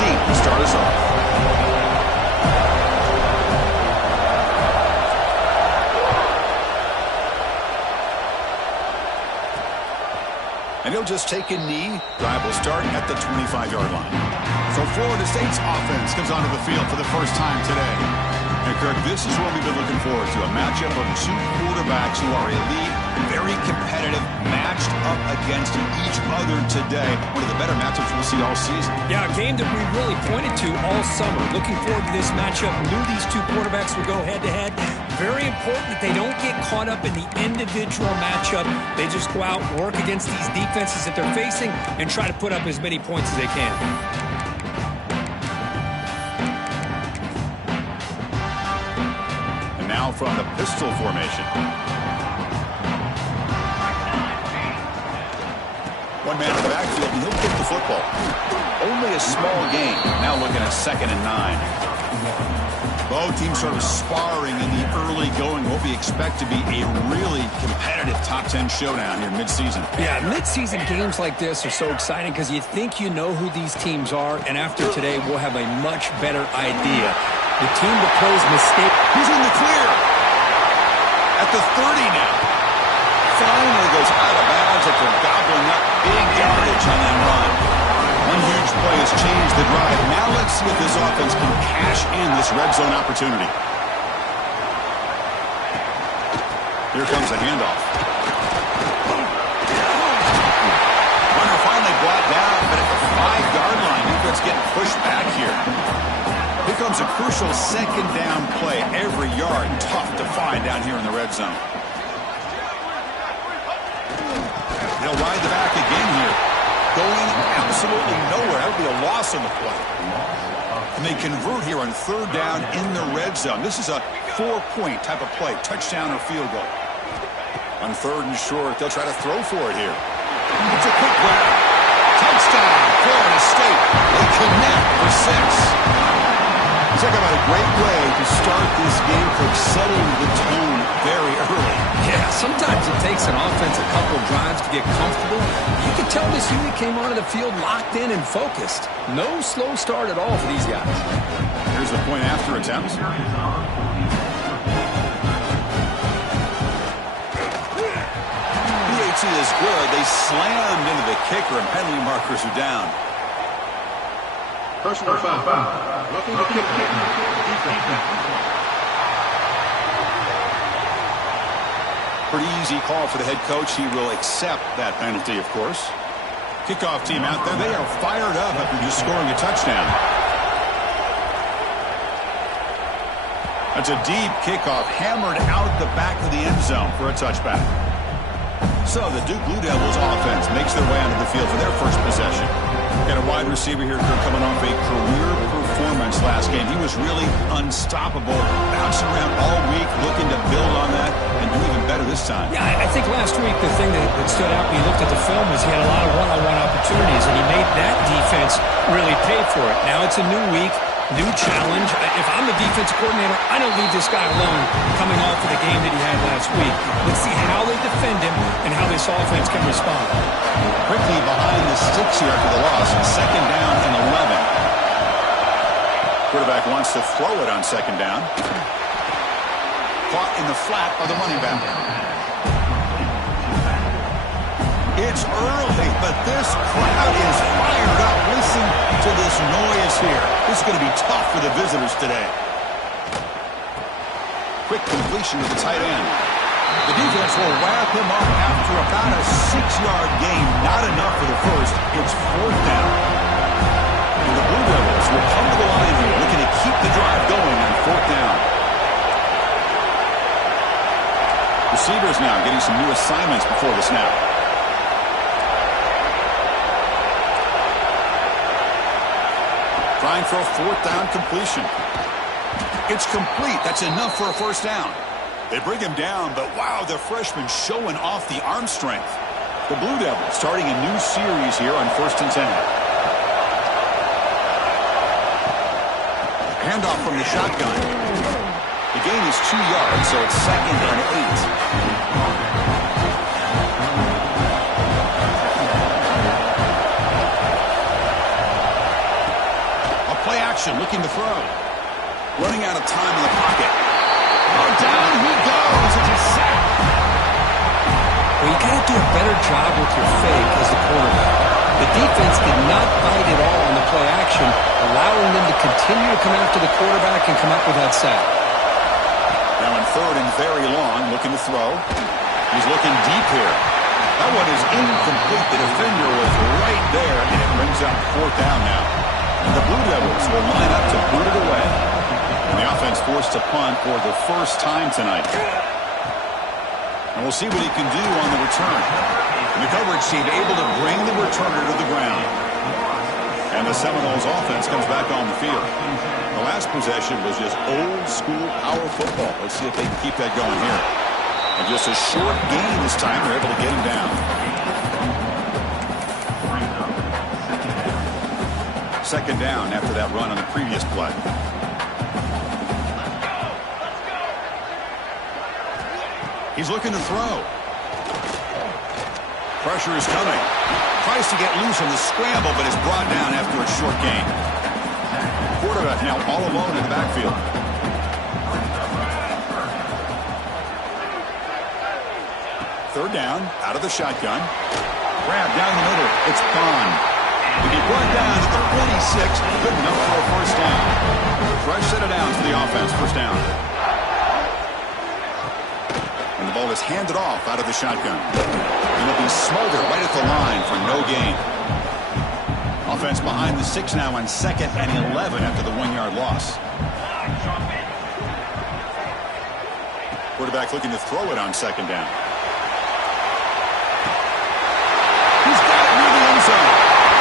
deep to start us off. And he'll just take a knee. Drive will start at the 25-yard line. So Florida State's offense comes onto the field for the first time today. And Kirk, this is what we've been looking forward to, a matchup of two quarterbacks who are elite, very competitive, matched up against each other today. One of the better matchups we'll see all season. Yeah, a game that we really pointed to all summer. Looking forward to this matchup. Knew these two quarterbacks would go head-to-head. Very important that they don't get caught up in the individual matchup. They just go out, work against these defenses that they're facing, and try to put up as many points as they can. And now from the pistol formation. One man in the backfield, and he'll kick the football. Only a small gain. Now looking at 2nd and 9. Both teams sort of sparring in the early going. What we expect to be a really competitive top 10 showdown here mid-season. Yeah, mid-season games like this are so exciting because you think you know who these teams are, and after today, we'll have a much better idea. The team that plays mistake. He's in the clear. At the 30 now. Finally goes out of bounds after gobbling up big yardage on that run. One huge play has changed the drive. Now let's see if this offense can cash in this red zone opportunity. Here comes a handoff. Runner finally brought down, but at the 5-yard line, defense getting pushed back here. Here comes a crucial 2nd down play. Every yard tough to find down here in the red zone. They'll ride the back again here. Going absolutely nowhere. That would be a loss on the play. And they convert here on 3rd down in the red zone. This is a 4-point type of play, touchdown or field goal. On 3rd and short, they'll try to throw for it here. It's a quick grab. Touchdown, Florida State. They connect for 6. Talk about a great way to start this game for setting the tone very early. Yeah, sometimes it takes an offense a couple of drives to get comfortable. You can tell this unit came onto the field locked in and focused. No slow start at all for these guys. Here's the point after attempt. PAT is good. They slammed into the kicker, and penalty markers are down. Personal foul. Roughing the kick. Defense. Pretty easy call for the head coach. He will accept that penalty, of course. Kickoff team out there. They are fired up after just scoring a touchdown. That's a deep kickoff, hammered out the back of the end zone for a touchback. So the Duke Blue Devils offense makes their way onto the field for their first possession. Got a wide receiver here coming off a career performance last game. He was really unstoppable, bouncing around all week, looking to build on that and do even better this time. Yeah, I think last week the thing that stood out when you looked at the film was he had a lot of one-on-one opportunities, and he made that defense really pay for it. Now it's a new week, new challenge. If I'm the defensive coordinator, I don't leave this guy alone coming off of the game that he had last week. Let's see how they defend him and how this offense can respond. Quickly behind the sticks here after the loss. 2nd down and 11. Quarterback wants to throw it on 2nd down. Caught in the flat by the running back. It's early, but this crowd is fired up. Listen to this noise here. This is going to be tough for the visitors today. Quick completion with the tight end. The defense will wrap him up after about a 6-yard gain. Not enough for the first. It's 4th down. And the Blue Devils will come to the line here, looking to keep the drive going on 4th down. Receivers now getting some new assignments before the snap. Trying for a 4th down completion. It's complete. That's enough for a 1st down. They bring him down, but wow, the freshman showing off the arm strength. The Blue Devils starting a new series here on 1st and 10. Handoff from the shotgun. The gain is 2 yards, so it's 2nd and 8. looking to throw. Running out of time in the pocket. Oh, down he goes. It's a sack. Well, you got to do a better job with your fake as the quarterback. The defense did not bite at all on the play action, allowing them to continue to come after the quarterback and come up with that sack. Now in third and very long, looking to throw. He's looking deep here. That one is incomplete. The defender was right there, and it brings up fourth down now. And the Blue Devils will line up to boot it away. And the offense forced to punt for the first time tonight. And we'll see what he can do on the return. And the coverage team able to bring the returner to the ground. And the Seminoles offense comes back on the field. The last possession was just old school power football. Let's see if they can keep that going here. And just a short gain this time. They're able to get him down. Second down after that run on the previous play. He's looking to throw. Pressure is coming. Tries to get loose on the scramble, but is brought down after a short gain. Quarterback now all alone in the backfield. Third down, out of the shotgun. Grab down the middle. It's Bond. To be brought down at the 46. Good enough for a first down. Fresh set it down to the offense. First down. And the ball is handed off out of the shotgun. It'll be smothered right at the line for no gain. Offense behind the 6 now on 2nd and 11 after the 1-yard loss. Quarterback looking to throw it on 2nd down. He's got it near the end zone.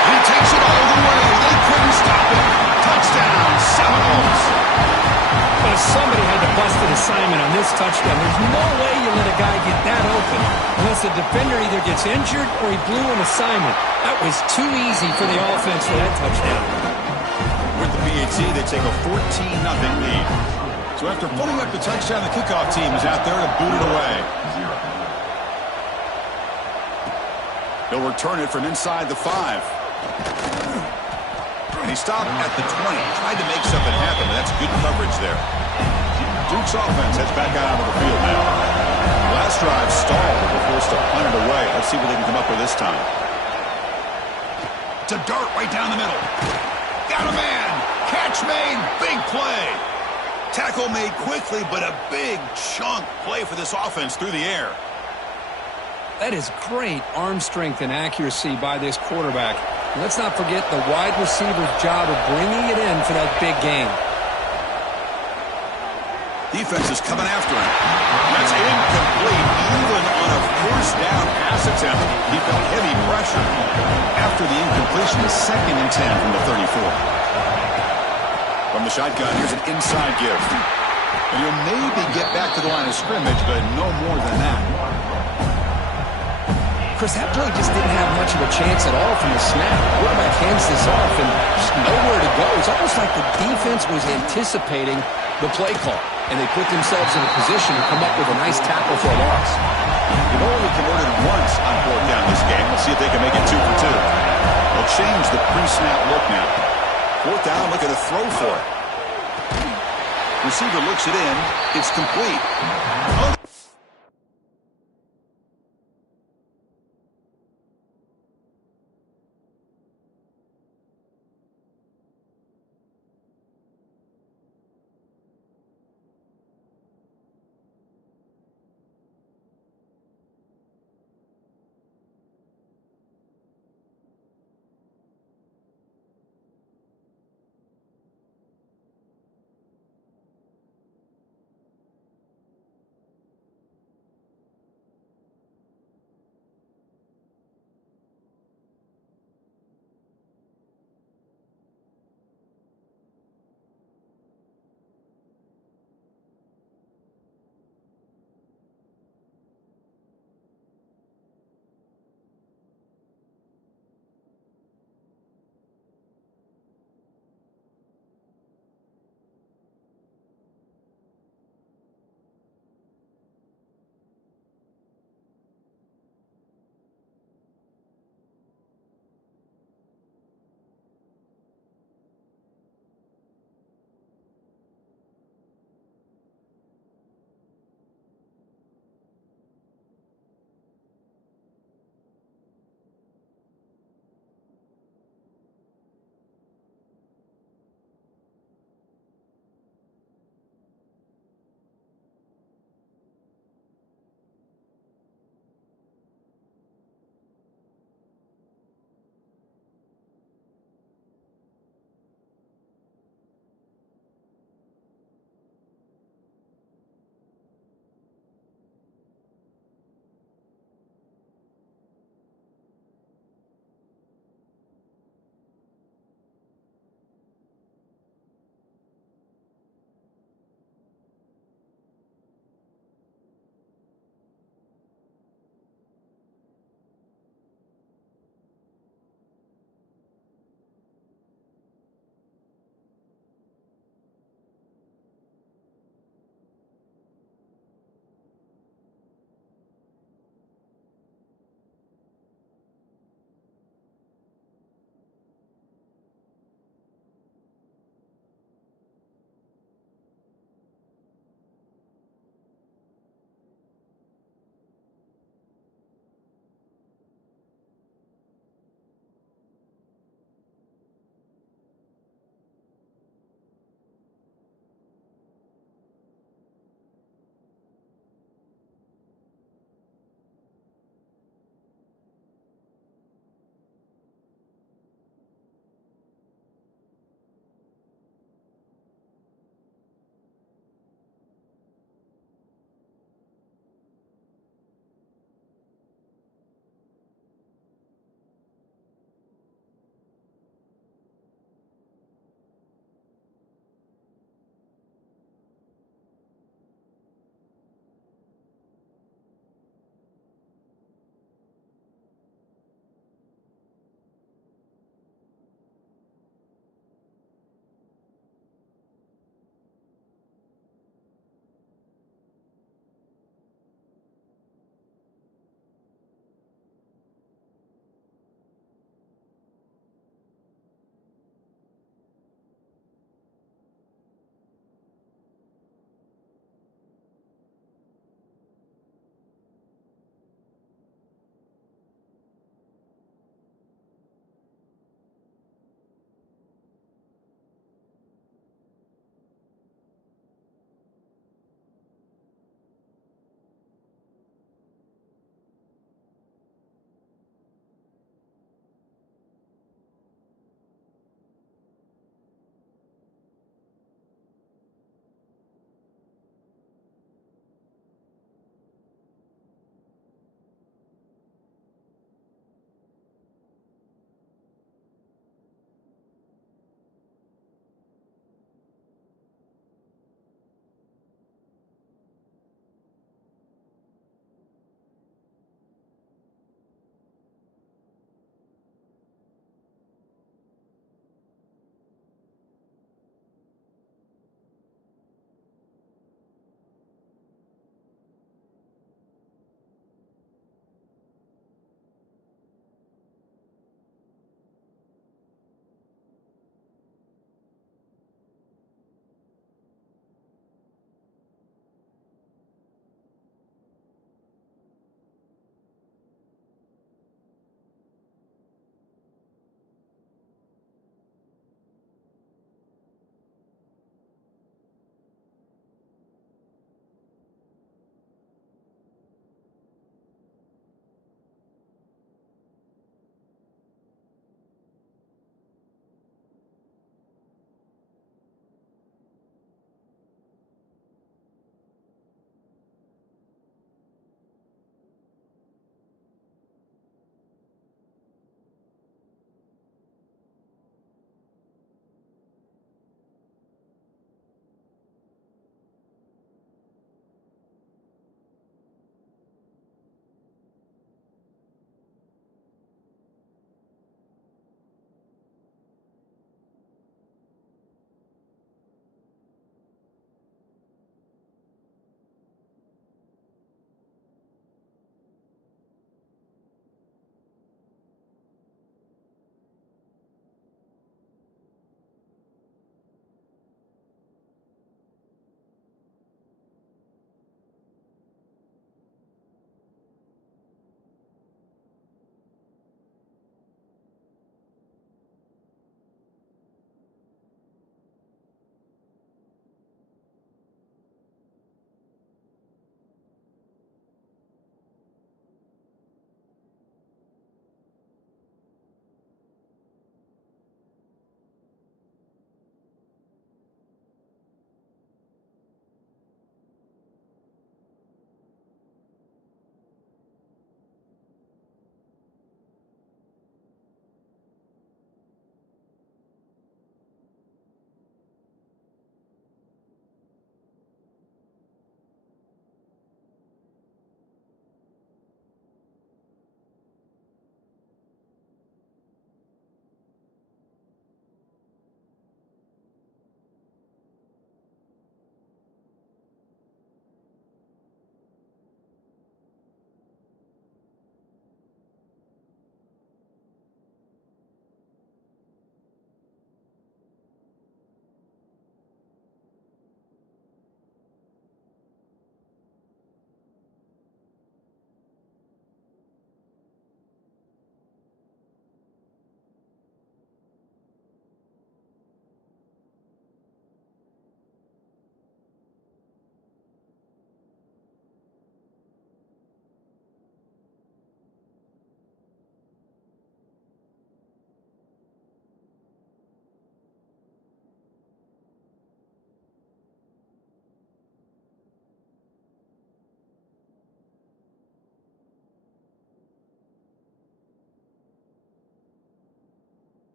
He takes it all the way. They couldn't stop him. Touchdown, Seminoles. Well, somebody had to bust an assignment on this touchdown. There's no way you let a guy get that open unless the defender either gets injured or he blew an assignment. That was too easy for the offense for that touchdown. With the PAT, they take a 14-0 lead. So after putting up the touchdown, the kickoff team is out there to boot it away. They'll return it from inside the 5. And he stopped at the 20. Tried to make something happen, but that's good coverage there. Duke's offense heads back out onto the field now. Last drive stalled, but they're forced to punt it away. Let's see what they can come up with this time. To dart right down the middle. Got a man. Catch made. Big play. Tackle made quickly, but a big chunk play for this offense through the air. That is great arm strength and accuracy by this quarterback. Let's not forget the wide receiver's job of bringing it in for that big game. Defense is coming after him. That's incomplete. Even on a first down pass attempt, he felt heavy pressure. After the incompletion, is 2nd and 10 from the 34. From the shotgun, here's an inside give. And he'll maybe get back to the line of scrimmage, but no more than that. Chris, that play just didn't have much of a chance at all from the snap. The quarterback hands this off and just nowhere to go. It's almost like the defense was anticipating the play call, and they put themselves in a position to come up with a nice tackle for a loss. They've only converted once on 4th down this game. Let's see if they can make it 2 for 2. They'll change the pre-snap look now. 4th down, looking to throw for it. Receiver looks it in. It's complete. Oh.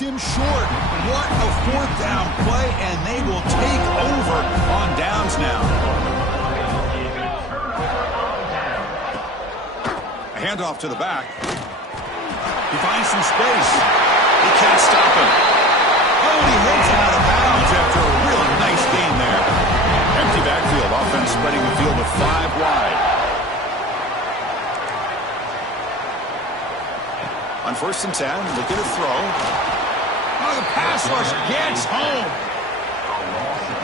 him short. What a fourth down play, and they will take over on downs now. A handoff to the back. He finds some space. He can't stop him. Oh, he heads out of bounds after a real nice gain there. Empty backfield. Offense spreading the field with 5 wide. On 1st and 10, look at a throw. Oh, the pass rush gets home.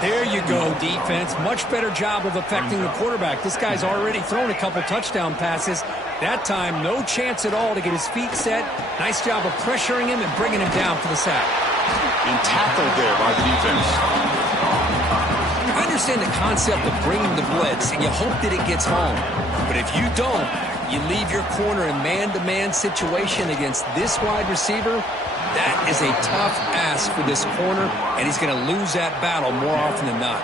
There you go, defense. Much better job of affecting the quarterback. This guy's already thrown a couple touchdown passes. That time, no chance at all to get his feet set. Nice job of pressuring him and bringing him down for the sack. And tackled there by the defense. I understand the concept of bringing the blitz, and you hope that it gets home. But if you don't, you leave your corner in man-to-man situation against this wide receiver. That is a tough ask for this corner, and he's going to lose that battle more often than not.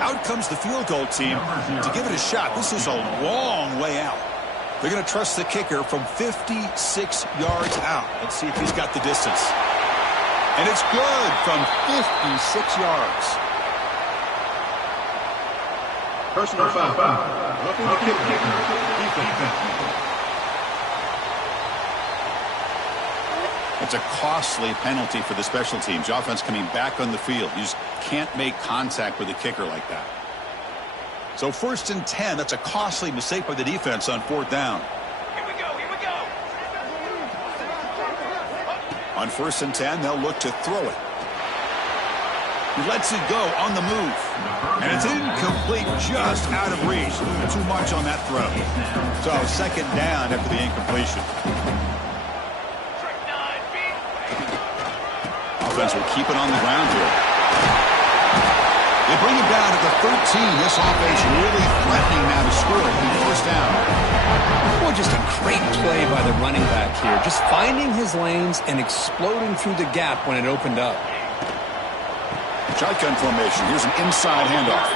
Out comes the field goal team to give it a shot. This is a long way out. They're going to trust the kicker from 56 yards out. Let's see if he's got the distance. And it's good from 56 yards. Personal foul. Looking to kick. Defense. It's a costly penalty for the special teams. Offense coming back on the field. You just can't make contact with a kicker like that. So 1st and 10, that's a costly mistake by the defense on 4th down. Here we go. On 1st and 10, they'll look to throw it. He lets it go on the move. And it's incomplete, just out of reach. Too much on that throw. So 2nd down after the incompletion. Offense will keep it on the ground here. They bring him down at the 13. This offense really threatening now to score it in 1st down. Well, just a great play by the running back here. Just finding his lanes and exploding through the gap when it opened up. Shotgun formation. Here's an inside handoff.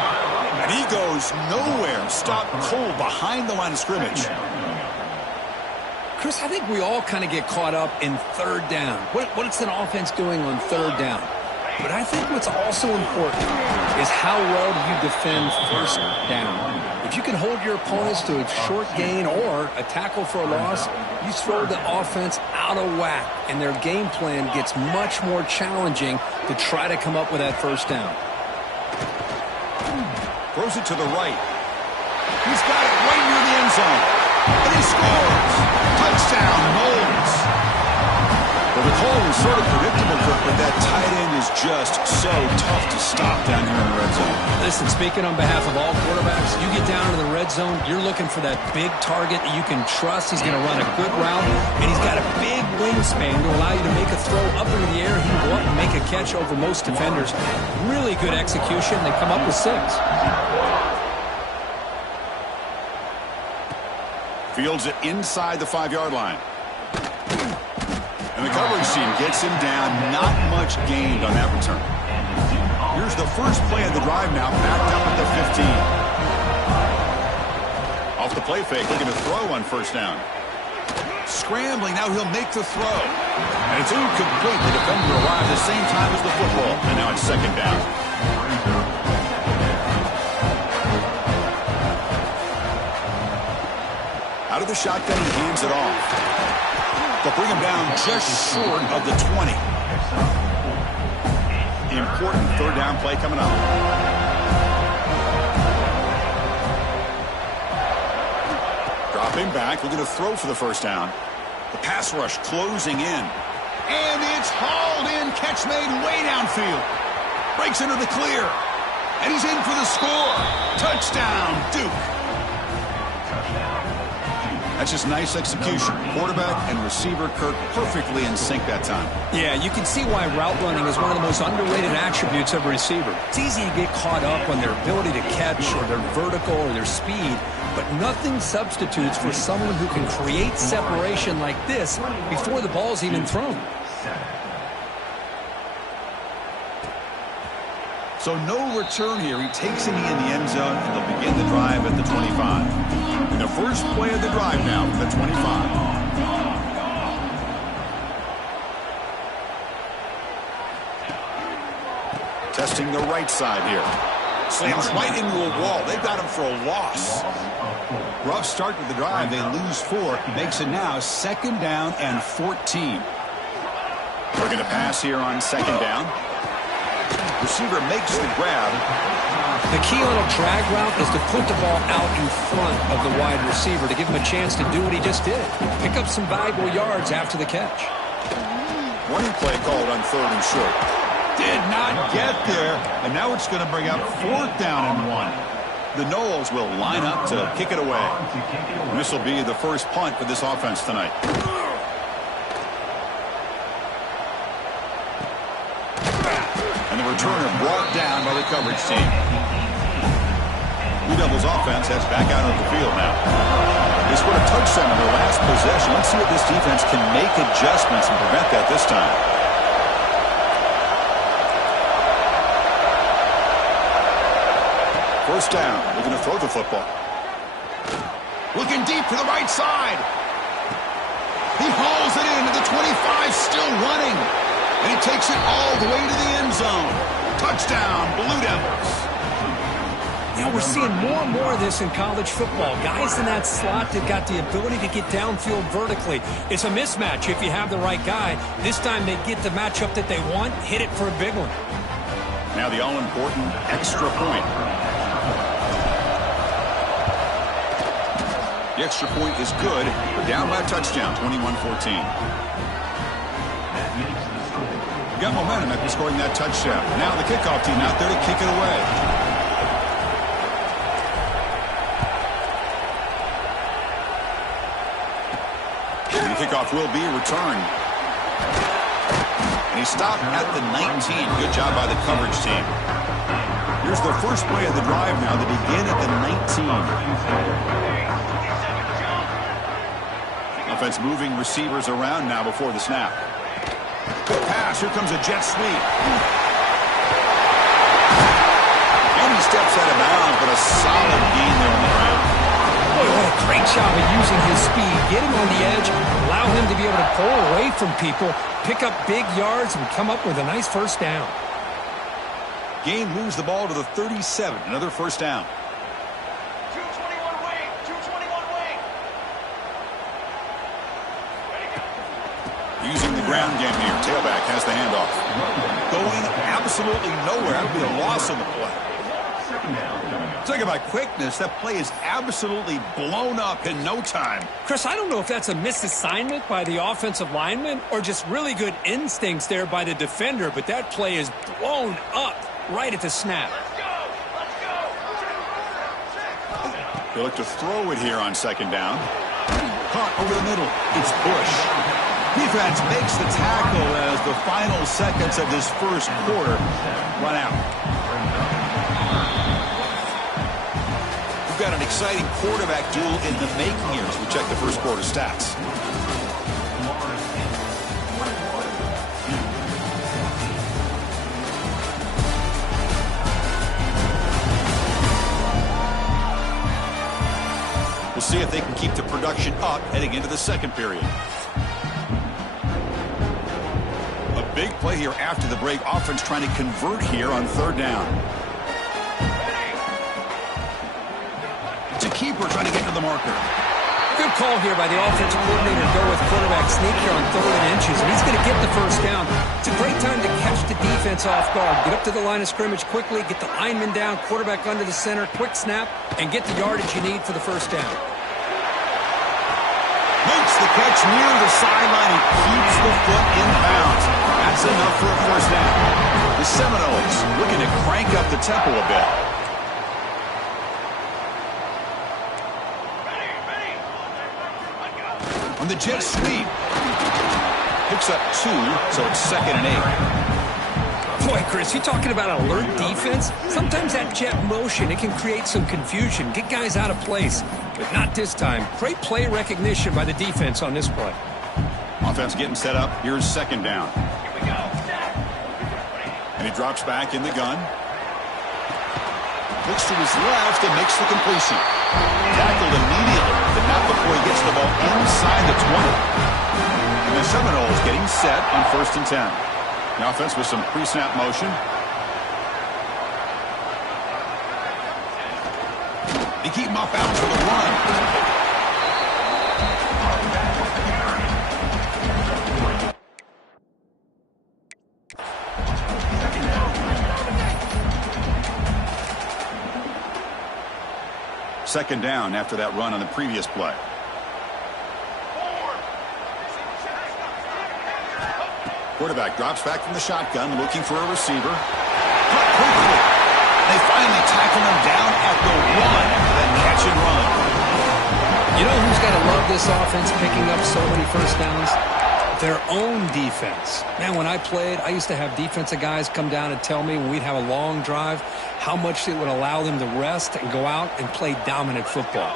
And he goes nowhere. Stopped cold behind the line of scrimmage. Chris, I think we all kind of get caught up in 3rd down. What's an offense doing on 3rd down? But I think what's also important is how well do you defend 1st down. If you can hold your opponents to a short gain or a tackle for a loss, you throw the offense out of whack, and their game plan gets much more challenging to try to come up with that 1st down. Throws it to the right. He's got it right near the end zone. And he scores. Touchdown, Knowles. Well, the call was sort of predictable, but that tight end is just so tough to stop down here in the red zone. Listen, speaking on behalf of all quarterbacks, you get down into the red zone, you're looking for that big target that you can trust. He's going to run a good route, and he's got a big wingspan to allow you to make a throw up into the air. He can go up and make a catch over most defenders. Really good execution. They come up with 6. Fields it inside the 5-yard line. And the coverage team gets him down. Not much gained on that return. Here's the first play of the drive now, backed up at the 15. Off the play fake, looking to throw on 1st down. Scrambling, now he'll make the throw. And it's incomplete. The defender arrived at the same time as the football. And now it's 2nd down. Out of the shotgun, he hands it off. They'll bring him down just short of the 20. Important 3rd down play coming up. Dropping back, looking to throw for the 1st down. The pass rush closing in. And it's hauled in. Catch made way downfield. Breaks into the clear. And he's in for the score. Touchdown, Duke. That's just nice execution. Quarterback and receiver Kirk perfectly in sync that time. Yeah, you can see why route running is one of the most underrated attributes of a receiver. It's easy to get caught up on their ability to catch or their vertical or their speed, but nothing substitutes for someone who can create separation like this before the ball's even thrown. So no return here. He takes it in the end zone, and they'll begin the drive at the 25. And the first play of the drive now from the 25. adjusting the right side here. Slams right into a wall. They've got him for a loss. Rough start to the drive. They lose 4. Makes it now 2nd down and 14. We're going to pass here on 2nd down. Receiver makes the grab. The key on a drag route is to put the ball out in front of the wide receiver to give him a chance to do what he just did. Pick up some valuable yards after the catch. Running play called on 3rd and short. Did not get there. And now it's going to bring up 4th down and 1. The Noles will line up to kick it away. And this will be the first punt for this offense tonight. And the returner brought down by the coverage team. Blue Devils offense heads back out of the field now. They scored a touchdown in their last possession. Let's see if this defense can make adjustments and prevent that this time. First down. They're going to throw the football. Looking deep to the right side. He hauls it in at the 25, still running. And he takes it all the way to the end zone. Touchdown, Blue Devils. You know, we're seeing more and more of this in college football. Guys in that slot that got the ability to get downfield vertically. It's a mismatch if you have the right guy. This time they get the matchup that they want, hit it for a big one. Now the all-important extra point. The extra point is good. We're down by a touchdown, 21-14. Got momentum after scoring that touchdown. Now the kickoff team out there to kick it away. And the kickoff will be returned. And he stopped at the 19. Good job by the coverage team. Here's the first play of the drive now. They begin at the 19. Offense moving receivers around now before the snap. Good pass. Here comes a jet sweep. And he steps out of bounds, but a solid gain there on the ground. Boy, what a great job of using his speed. Get him on the edge, allow him to be able to pull away from people, pick up big yards, and come up with a nice first down. Gain moves the ball to the 37. Another first down. Using the ground game here. Tailback has the handoff. Going absolutely nowhere. That would be a loss on the play. Talking about quickness, that play is absolutely blown up in no time. Chris, I don't know if that's a misassignment by the offensive lineman or just really good instincts there by the defender, but that play is blown up right at the snap. They look to throw it here on 2nd down. Caught over the middle. It's Bush. Defense makes the tackle as the final seconds of this first quarter run out. We've got an exciting quarterback duel in the making here as we check the first quarter stats. We'll see if they can keep the production up heading into the second period. Big play here after the break. Offense trying to convert here on 3rd down. It's a keeper trying to get to the marker. Good call here by the offensive coordinator to go with quarterback sneak here on 3rd and inches, and he's going to get the first down. It's a great time to catch the defense off guard. Get up to the line of scrimmage quickly, get the lineman down, quarterback under the center, quick snap, and get the yardage you need for the first down. Makes the catch near the sideline and keeps the foot in bounds. That's enough for a first down. The Seminoles looking to crank up the tempo a bit. On the jet sweep. Picks up 2, so it's 2nd and 8. Boy, Chris, you're talking about an alert defense. Sometimes that jet motion, it can create some confusion, get guys out of place. But not this time. Great play recognition by the defense on this play. Offense getting set up. Here's 2nd down. And he drops back in the gun. Looks to his left and makes the completion. Tackled immediately, but not before he gets the ball inside the 20. And the Seminoles getting set on 1st and 10. The offense with some pre-snap motion. to keep him off balance for the run. Second down after that run on the previous play. Quarterback drops back from the shotgun, looking for a receiver. Cut quickly. They finally tackle him down at the 1 after that catch and run. You know who's got to love this offense picking up so many first downs? Their own defense. Man, when I played, I used to have defensive guys come down and tell me when we'd have a long drive how much it would allow them to rest and go out and play dominant football.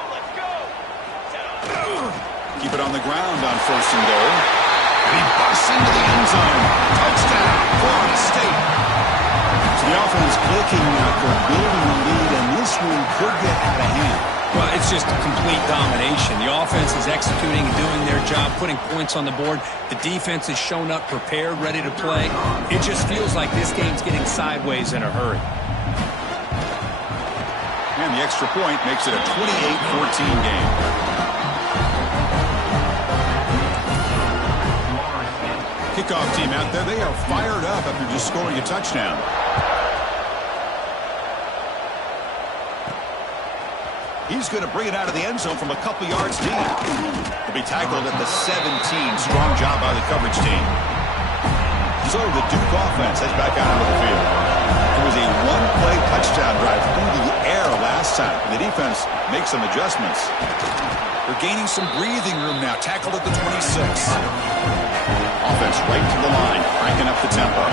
Keep it on the ground on 1st and goal. And he busts into the end zone. Touchdown, Florida State. So the offense clicking out, they're building a lead, and this one could get out of hand. Well, it's just complete domination. The offense is executing and doing their job, putting points on the board. The defense has shown up, prepared, ready to play. It just feels like this game's getting sideways in a hurry. And the extra point makes it a 28-14 game. Kickoff team out there, they are fired up after just scoring a touchdown. He's going to bring it out of the end zone from a couple yards deep. He'll be tackled at the 17. Strong job by the coverage team. So the Duke offense heads back out onto the field. It was a one-play touchdown drive through the air last time. And the defense makes some adjustments. They're gaining some breathing room now. Tackled at the 26. Offense right to the line, cranking up the tempo.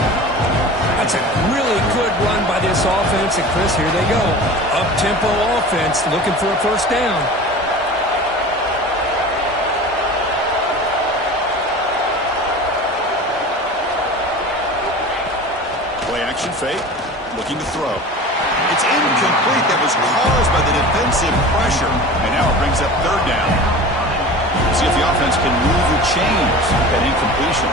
That's a really good run by this offense. And, Chris, here they go. Up-tempo offense looking for a first down. Play action fake, looking to throw. It's incomplete. That was caused by the defensive pressure. And now it brings up 3rd down. See if the offense can move the chains with that incompletion.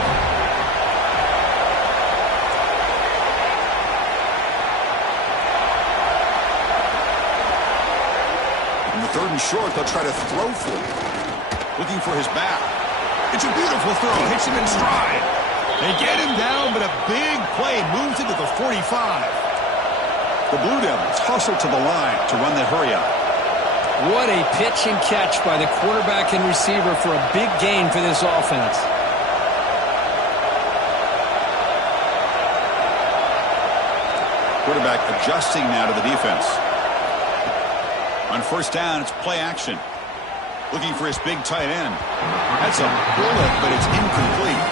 In the 3rd and short, they'll try to throw for it. Looking for his back. It's a beautiful throw. Hits him in stride. They get him down, but a big play moves into the 45. The Blue Devils hustle to the line to run the hurry-up. What a pitch and catch by the quarterback and receiver for a big gain for this offense. Quarterback adjusting now to the defense. On 1st down, it's play action. Looking for his big tight end. That's a bullet, but it's incomplete.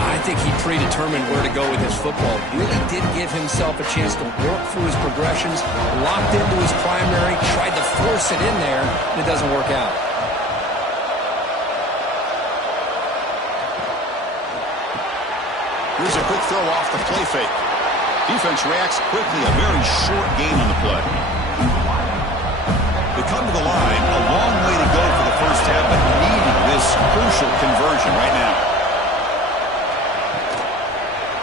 I think he predetermined where to go with his football. Really did give himself a chance to work through his progressions, locked into his primary, tried to force it in there, and it doesn't work out. Here's a quick throw off the play fake. Defense reacts quickly, a very short gain on the play. They come to the line, a long way to go for the first half, but needing this crucial conversion right now.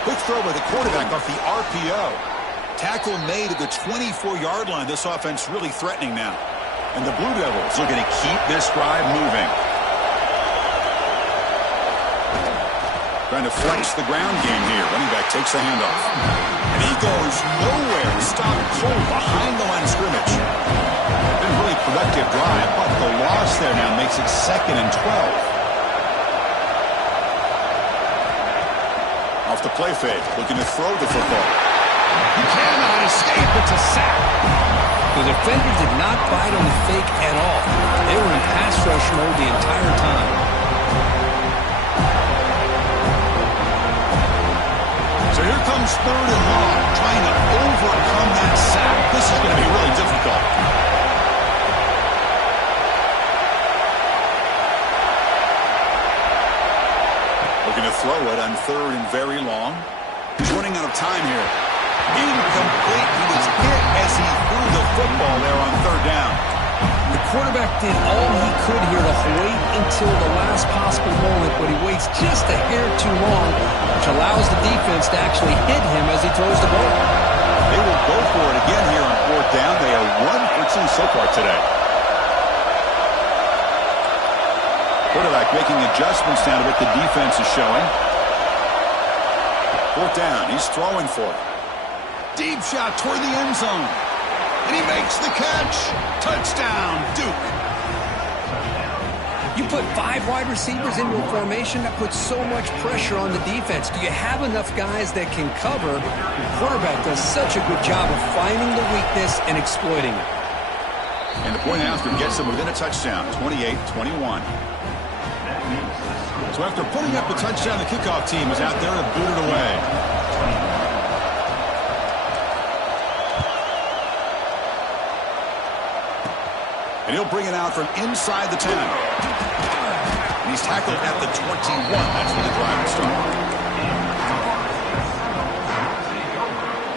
Quick throw by the quarterback off the RPO. Tackle made at the 24-yard line. This offense really threatening now. And the Blue Devils looking to keep this drive moving. Trying to flex the ground game here. Running back takes the handoff. And he goes nowhere. Stopped cold behind the line of scrimmage. Been a really productive drive, but the loss there now makes it 2nd and 12. Off the play fake, looking to throw the football. He cannot escape. It's a sack. The defender did not bite on the fake at all. They were in pass rush mode the entire time. So here comes 3rd and long, trying to overcome that sack. This is going to be really difficult. Looking to throw it on 3rd and very long. He's running out of time here. Incomplete. He was hit as he threw the football there on 3rd down. The quarterback did all he could here to wait until the last possible moment, but he waits just a hair too long, which allows the defense to actually hit him as he throws the ball. They will go for it again here on 4th down. They are 1 for 2 so far today. Quarterback making adjustments now to what the defense is showing. Fourth down. He's throwing for it. Deep shot toward the end zone. And he makes the catch. Touchdown, Duke. You put 5 wide receivers into a formation that puts so much pressure on the defense. Do you have enough guys that can cover? The quarterback does such a good job of finding the weakness and exploiting it. And the point after gets them within a touchdown, 28-21. So after putting up a touchdown, the kickoff team is out there to boot it away. And he'll bring it out from inside the 10. And he's tackled at the 21. That's where the drive will start.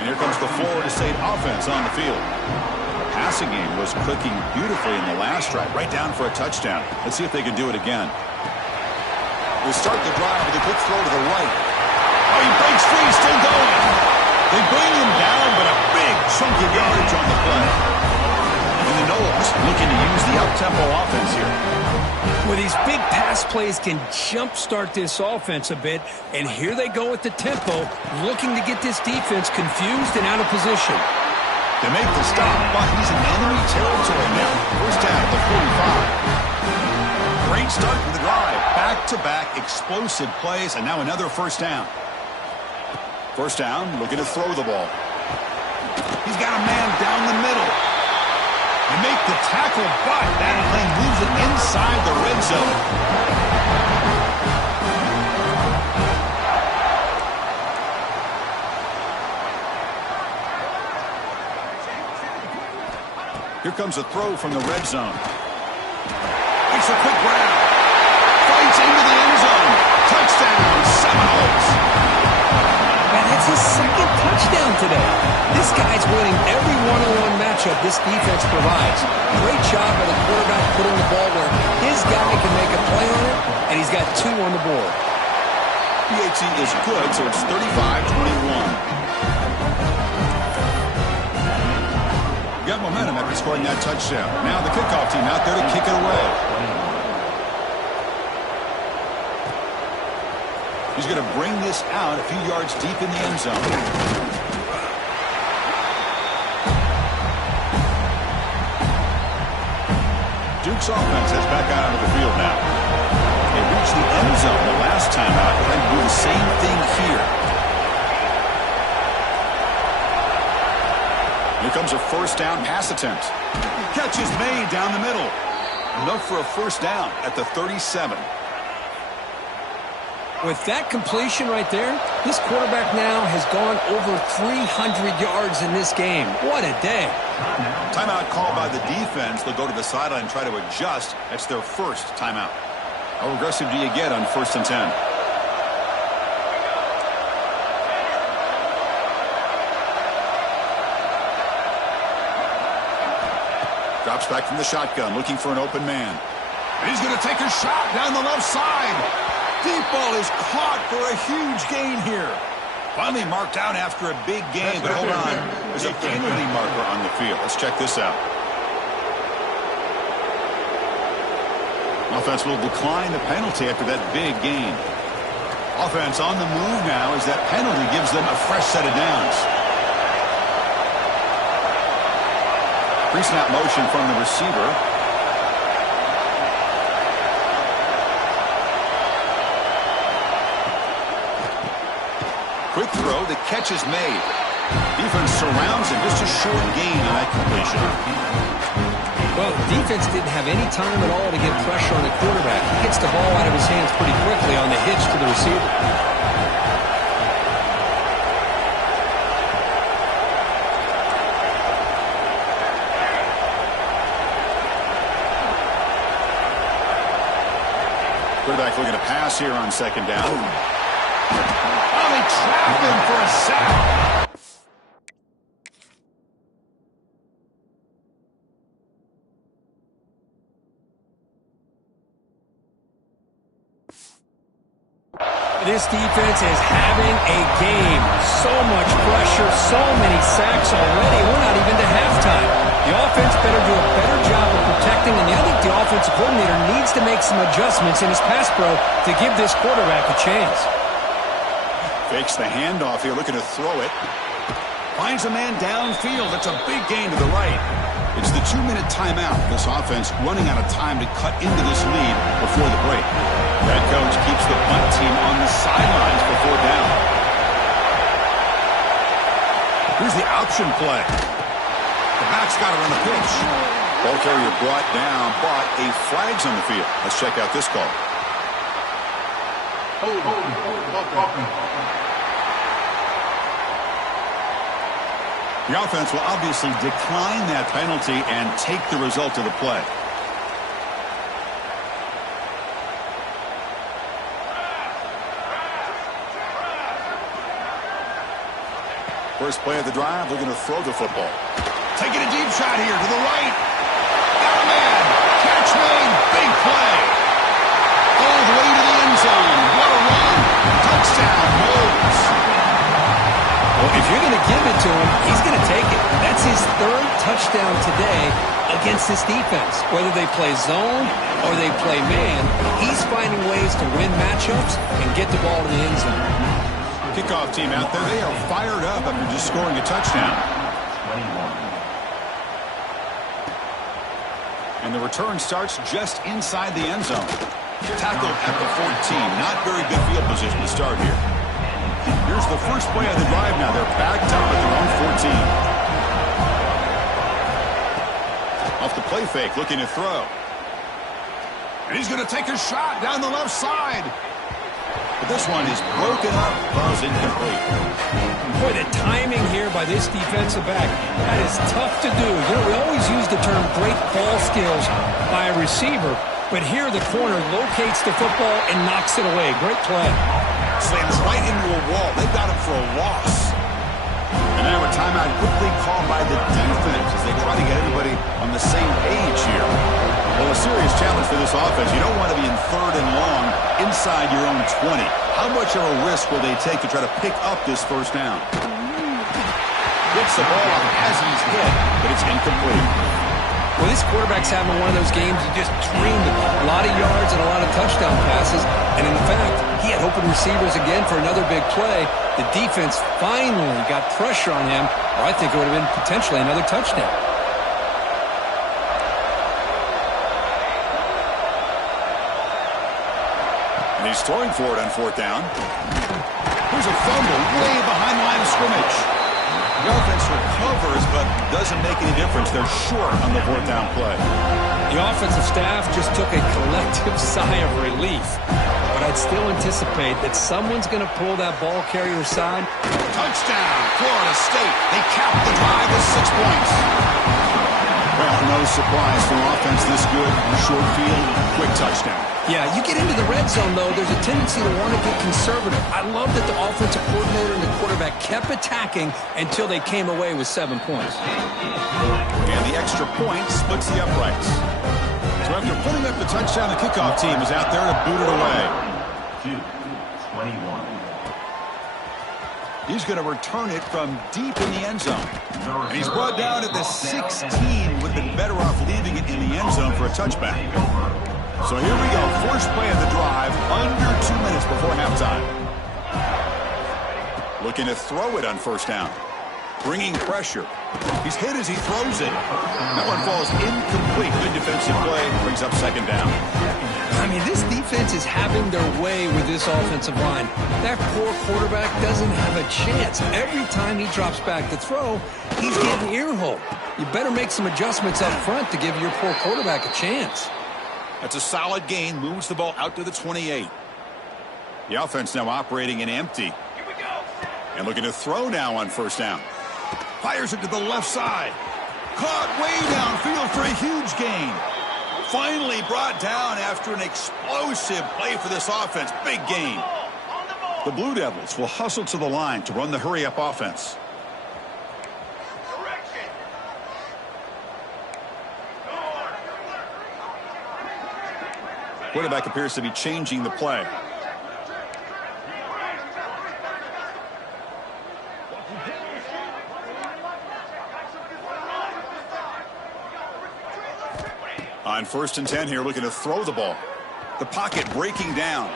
And here comes the Florida State offense on the field. The passing game was clicking beautifully in the last drive, right down for a touchdown. Let's see if they can do it again. We'll start the drive with a quick throw to the right. Oh, he breaks free, still going. They bring him down, but a big chunk of yardage on the play. And the Noles looking to use the up-tempo offense here. Well, these big pass plays can jumpstart this offense a bit, and here they go at the tempo, looking to get this defense confused and out of position. They make the stop, but he's in enemy territory now. First down at the 45. Great start for the drive. Back-to-back explosive plays, and now another first down. First down, looking to throw the ball. He's got a man down the middle. They make the tackle, but that thing moves it inside the red zone. Here comes a throw from the red zone. Makes a quick grab. Fights into the end zone. Touchdown, Seminoles. Man, that's his second touchdown today. This guy's winning every one-on-one matchup this defense provides. Great job by the quarterback putting the ball where his guy can make a play on it, and he's got 2 on the board. PAT is good, so it's 35-21. Got momentum after scoring that touchdown. Now the kickoff team out there to kick it away. He's going to bring this out a few yards deep in the end zone. Duke's offense has back out onto the field now. They reached the end zone the last time out. They're going to do the same thing here. Here comes a first down pass attempt. Catch is made down the middle. Enough for a first down at the 37. With that completion right there, this quarterback now has gone over 300 yards in this game. What a day. Timeout called by the defense. They'll go to the sideline and try to adjust. That's their first timeout. How aggressive do you get on 1st and 10? Drops back from the shotgun, looking for an open man. And he's going to take a shot down the left side. Deep ball is caught for a huge gain here. Finally marked out after a big gain, but hold on. There's a penalty marker on the field. Let's check this out. Offense will decline the penalty after that big gain. Offense on the move now as that penalty gives them a fresh set of downs. Pre-snap motion from the receiver. Quick throw, the catch is made. Defense surrounds him, just a short gain on that completion. Well, the defense didn't have any time at all to get pressure on the quarterback. He gets the ball out of his hands pretty quickly on the hitch to the receiver. Quarterback looking to pass here on 2nd down. Oh, they trapped him for a sack. This defense is having a game. So much pressure, so many sacks already. We're not even to halftime. The offense better do a better job of protecting, and I think the offensive coordinator needs to make some adjustments in his pass pro to give this quarterback a chance. Fakes the handoff here, looking to throw it. Finds a man downfield. It's a big gain to the right. It's the 2-minute timeout. This offense running out of time to cut into this lead before the break. That coach keeps the punt team on the sidelines for 4th down. Here's the option play. The back's got it on the pitch. Ball carrier brought down, but a flag's on the field. Let's check out this call. The offense will obviously decline that penalty and take the result of the play. First play of the drive, they're going to throw the football. Taking a deep shot here to the right. Got a man. Catch made. Big play. All the way to the end zone. What a run. Touchdown, Bulls. Well, if you're going to give it to him, he's going to take it. That's his 3rd touchdown today against this defense. Whether they play zone or they play man, he's finding ways to win matchups and get the ball to the end zone. Kickoff team out there, they are fired up after just scoring a touchdown. And the return starts just inside the end zone. Tackled at the 14. Not very good field position to start here. Here's the first play of the drive now. They're backed up at their own 14. Off the play fake, looking to throw. And he's going to take a shot down the left side. But this one is broken up. Ball's incomplete. Boy, the timing here by this defensive back, that is tough to do. You know, we always use the term great ball skills by a receiver, but here the corner locates the football and knocks it away. Great play. Slams right into a wall. They've got him for a loss. And now a timeout quickly called by the defense as they try to get everybody on the same page here. Well, a serious challenge for this offense. You don't want to be in 3rd and long inside your own 20. How much of a risk will they take to try to pick up this first down? Gets the ball up as he's hit, but it's incomplete. Well, this quarterback's having one of those games you just dreamed about. A lot of yards and a lot of touchdown passes. And in fact, he had open receivers again for another big play. The defense finally got pressure on him, or I think it would have been potentially another touchdown. And he's throwing for it on 4th down. Here's a fumble way behind the line of scrimmage. The offense recovers, but doesn't make any difference. They're short on the 4th down play. The offensive staff just took a collective sigh of relief. But I'd still anticipate that someone's going to pull that ball carrier aside. Touchdown, Florida State. They cap the drive with 6 points. Well, no surprise for an offense this good. Short field, quick touchdown. Yeah, you get into the red zone, though, there's a tendency to want to get conservative. I love that the offensive coordinator and the quarterback kept attacking until they came away with 7 points. And the extra point splits the uprights. So after putting up the touchdown, the kickoff team is out there to boot it away. 21. He's going to return it from deep in the end zone. And he's brought down at the 16. Would have been better off leaving it in the end zone for a touchback. So here we go. First play of the drive, under 2 minutes before halftime. Looking to throw it on 1st down. Bringing pressure. He's hit as he throws it. That one falls incomplete. Good defensive play. Brings up 2nd down. I mean, this defense is having their way with this offensive line. That poor quarterback doesn't have a chance. Every time he drops back to throw, he's getting ear-hole. You better make some adjustments up front to give your poor quarterback a chance. That's a solid gain. Moves the ball out to the 28. The offense now operating in empty. And looking to throw now on 1st down. Fires it to the left side. Caught way downfield for a huge gain. Finally brought down after an explosive play for this offense. Big gain. The Blue Devils will hustle to the line to run the hurry-up offense. Quarterback appears to be changing the play. On 1st and 10 here, looking to throw the ball. The pocket breaking down.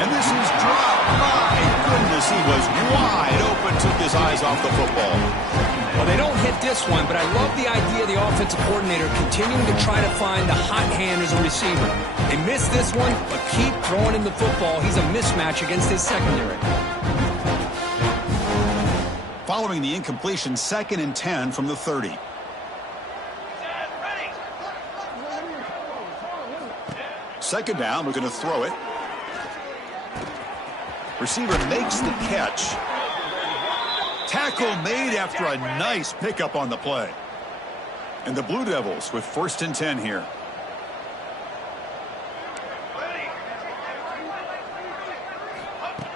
And this is dropped. My goodness, he was wide open, took his eyes off the football. Well, they don't hit this one, but I love the idea of the offensive coordinator continuing to try to find the hot hand as a receiver. They missed this one, but keep throwing him the football. He's a mismatch against his secondary. Following the incompletion, 2nd and 10 from the 30. Second down, looking to throw it. Receiver makes the catch. Tackle made after a nice pickup on the play. And the Blue Devils with 1st and 10 here.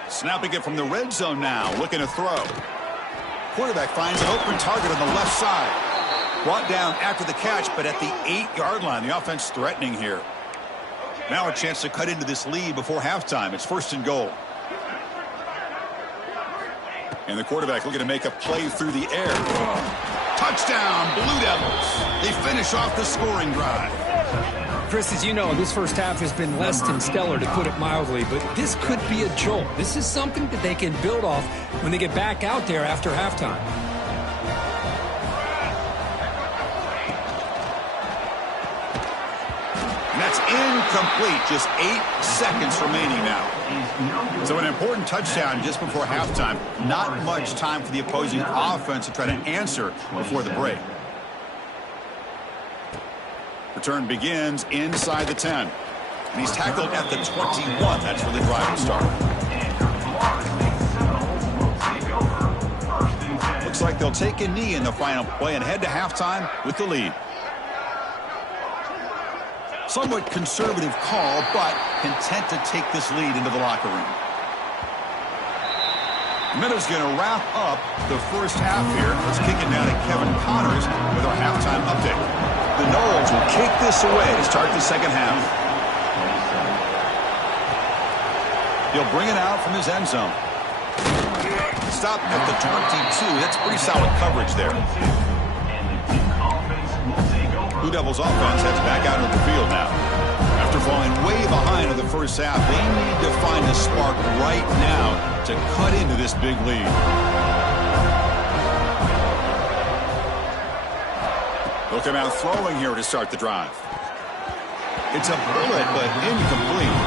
Snapping it from the red zone now, looking to throw. Quarterback finds an open target on the left side. Brought down after the catch, but at the 8-yard line. The offense threatening here. Now a chance to cut into this lead before halftime. It's 1st and goal. And the quarterback looking to make a play through the air. Touchdown, Blue Devils. They finish off the scoring drive. Chris, as you know, this first half has been less than stellar, to put it mildly, but this could be a jolt. This is something that they can build off when they get back out there after halftime. And that's incomplete. Just 8 seconds remaining now. So an important touchdown just before halftime. Not much time for the opposing offense to try to answer before the break. Return begins inside the 10. And he's tackled at the 21. That's where the drive will start. Looks like they'll take a knee in the final play and head to halftime with the lead. Somewhat conservative call, but content to take this lead into the locker room. Meadows going to wrap up the first half here. Let's kick it now to Kevin Connors with our halftime update. The Noles will kick this away to start the second half. He'll bring it out from his end zone. Stop at the 22. That's pretty solid coverage there. Blue Devils offense heads back out of the field now. After falling way behind in the first half, they need to find a spark right now to cut into this big lead. They'll come out throwing here to start the drive. It's a bullet, but incomplete.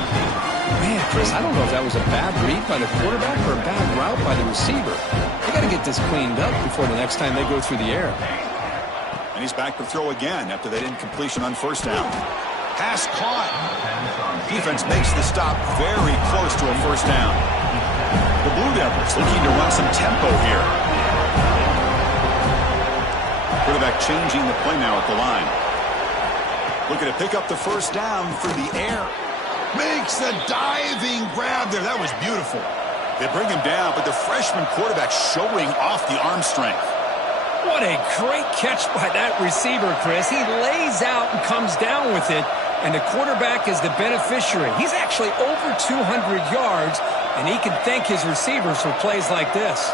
Man, Chris, I don't know if that was a bad read by the quarterback or a bad route by the receiver. They got to get this cleaned up before the next time they go through the air. And he's back to throw again after that incompletion on 1st down. Pass caught. Defense makes the stop very close to a 1st down. The Blue Devils looking to run some tempo here. Quarterback changing the play now at the line. Looking to pick up the 1st down through the air. Makes the diving grab there. That was beautiful. They bring him down, but the freshman quarterback showing off the arm strength. What a great catch by that receiver, Chris. He lays out and comes down with it, and the quarterback is the beneficiary. He's actually over 200 yards, and he can thank his receivers for plays like this.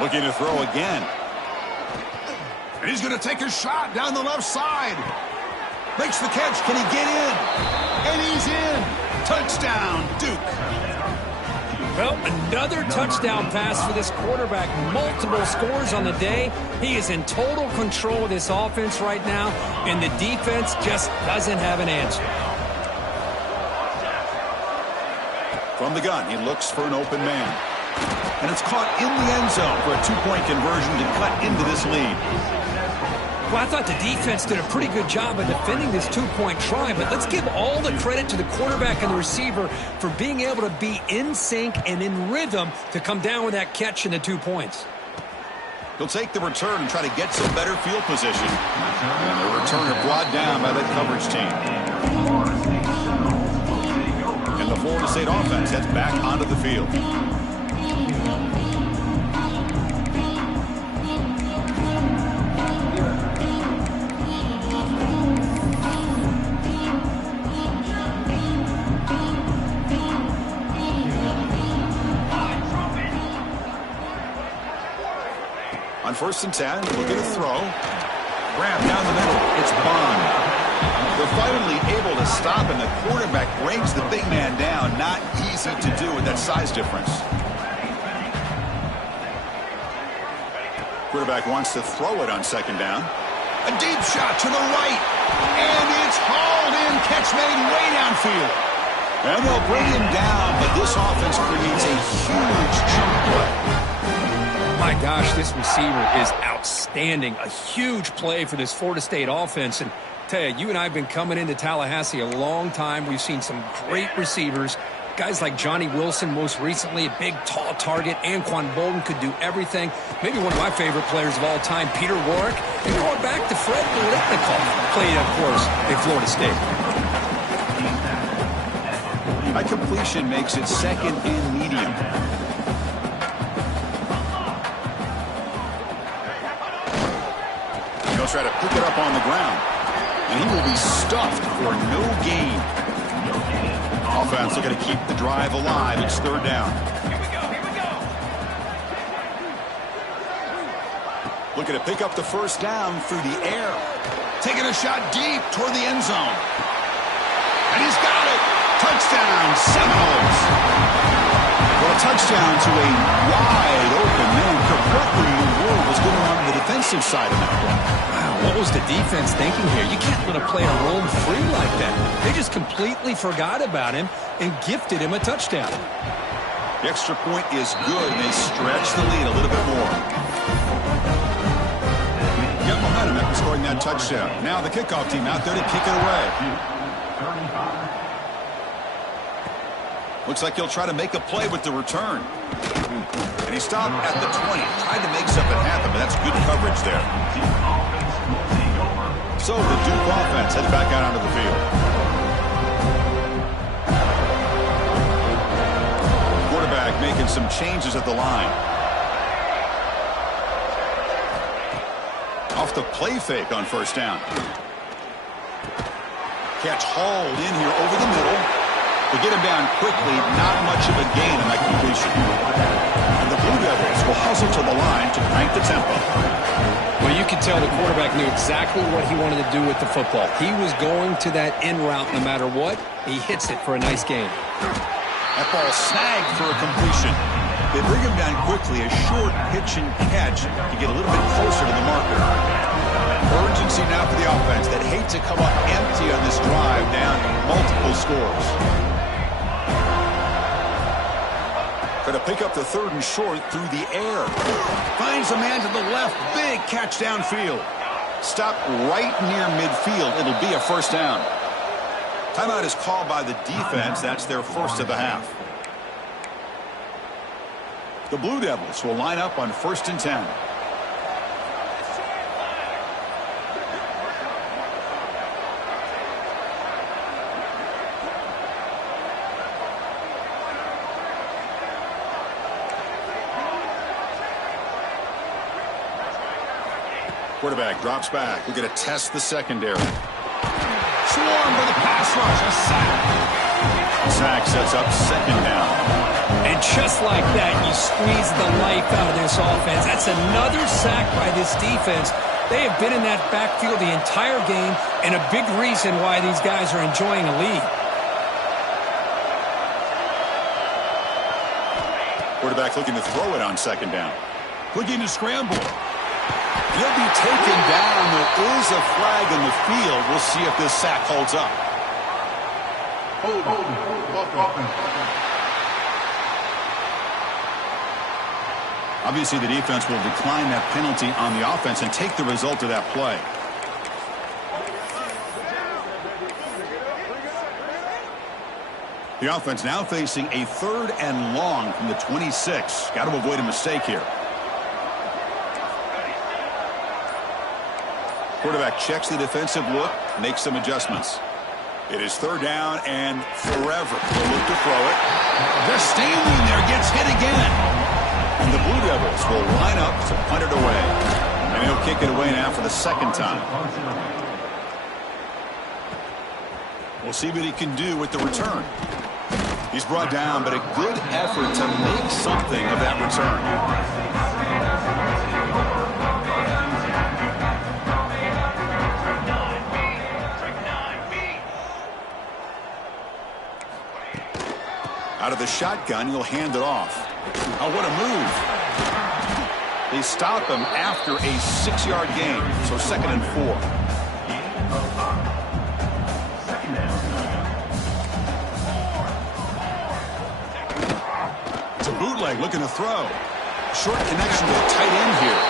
Looking to throw again. And he's going to take a shot down the left side. Makes the catch. Can he get in? And he's in. Touchdown, Duke. Well, another touchdown pass for this quarterback. Multiple scores on the day. He is in total control of this offense right now, and the defense just doesn't have an answer. From the gun, he looks for an open man. And it's caught in the end zone for a 2-point conversion to cut into this lead. Well, I thought the defense did a pretty good job of defending this 2-point try, but let's give all the credit to the quarterback and the receiver for being able to be in sync and in rhythm to come down with that catch and the 2 points. He'll take the return and try to get some better field position. And the returner brought down by that coverage team. And the Florida State offense heads back onto the field. On 1st and 10, we'll get a throw. Grab down the middle. It's Bond. They're finally able to stop, and the quarterback brings the big man down. Not easy to do with that size difference. Quarterback wants to throw it on 2nd down. A deep shot to the right. And it's hauled in. Catch made way downfield. And they'll bring him down, but this offense creates a huge chunk play. My gosh, this receiver is outstanding. A huge play for this Florida State offense. And tell you and I have been coming into Tallahassee a long time. We've seen some great receivers. Guys like Johnny Wilson, most recently, a big, tall target. Anquan Bolden could do everything. Maybe one of my favorite players of all time, Peter Warrick. And going back to Fred Biletnikoff, played, of course, in Florida State. High completion makes it 2nd and medium. He'll try to pick it up on the ground. And he will be stuffed for no gain. Offense looking to keep the drive alive. It's 3rd down. Here we go. Looking to pick up the 1st down through the air. Taking a shot deep toward the end zone. And he's got it. Touchdown, Seminoles. Well, a touchdown to a wide open man. Correctly, the world was going on the defensive side of that play. Wow, what was the defense thinking here? You can't let a player roam free like that. They just completely forgot about him and gifted him a touchdown. The extra point is good, and they stretch the lead a little bit more. Get momentum after scoring that touchdown. Now the kickoff team out there to kick it away. Looks like he'll try to make a play with the return. And he stopped at the 20. Tried to make something happen, but that's good coverage there. So the Duke offense heads back out onto the field. Quarterback making some changes at the line. Off the play fake on 1st down. Catch hauled in here over the middle. To get him down quickly, not much of a gain on that completion. And the Blue Devils will hustle to the line to crank the tempo. Well, you could tell the quarterback knew exactly what he wanted to do with the football. He was going to that in route no matter what. He hits it for a nice gain. That ball snagged for a completion. They bring him down quickly, a short pitch and catch to get a little bit closer to the marker. Urgency now for the offense that hate to come up empty on this drive, down multiple scores. Try to pick up the 3rd and short through the air. Finds a man to the left. Big catch downfield. Stopped right near midfield. It'll be a 1st down. Timeout is called by the defense. That's their 1st of the half. The Blue Devils will line up on 1st and 10. Quarterback drops back. We're going to test the secondary. Swarmed by the pass rush. A sack. Sack sets up 2nd down. And just like that, you squeeze the life out of this offense. That's another sack by this defense. They have been in that backfield the entire game, and a big reason why these guys are enjoying a lead. Quarterback looking to throw it on 2nd down. Looking to scramble. He'll be taken down. There is a flag in the field. We'll see if this sack holds up. Obviously, the defense will decline that penalty on the offense and take the result of that play. The offense now facing a 3rd and long from the 26. Got to avoid a mistake here. Quarterback checks the defensive look, makes some adjustments. It is 3rd down and forever. They'll look to throw it. They're standing there, gets hit again. And the Blue Devils will line up to punt it away. And he'll kick it away now for the 2nd time. We'll see what he can do with the return. He's brought down, but a good effort to make something of that return. the shotgun. He'll hand it off. Oh, what a move. They stop him after a 6-yard gain, so 2nd and 4. It's a bootleg looking to throw. Short connection to the tight end here.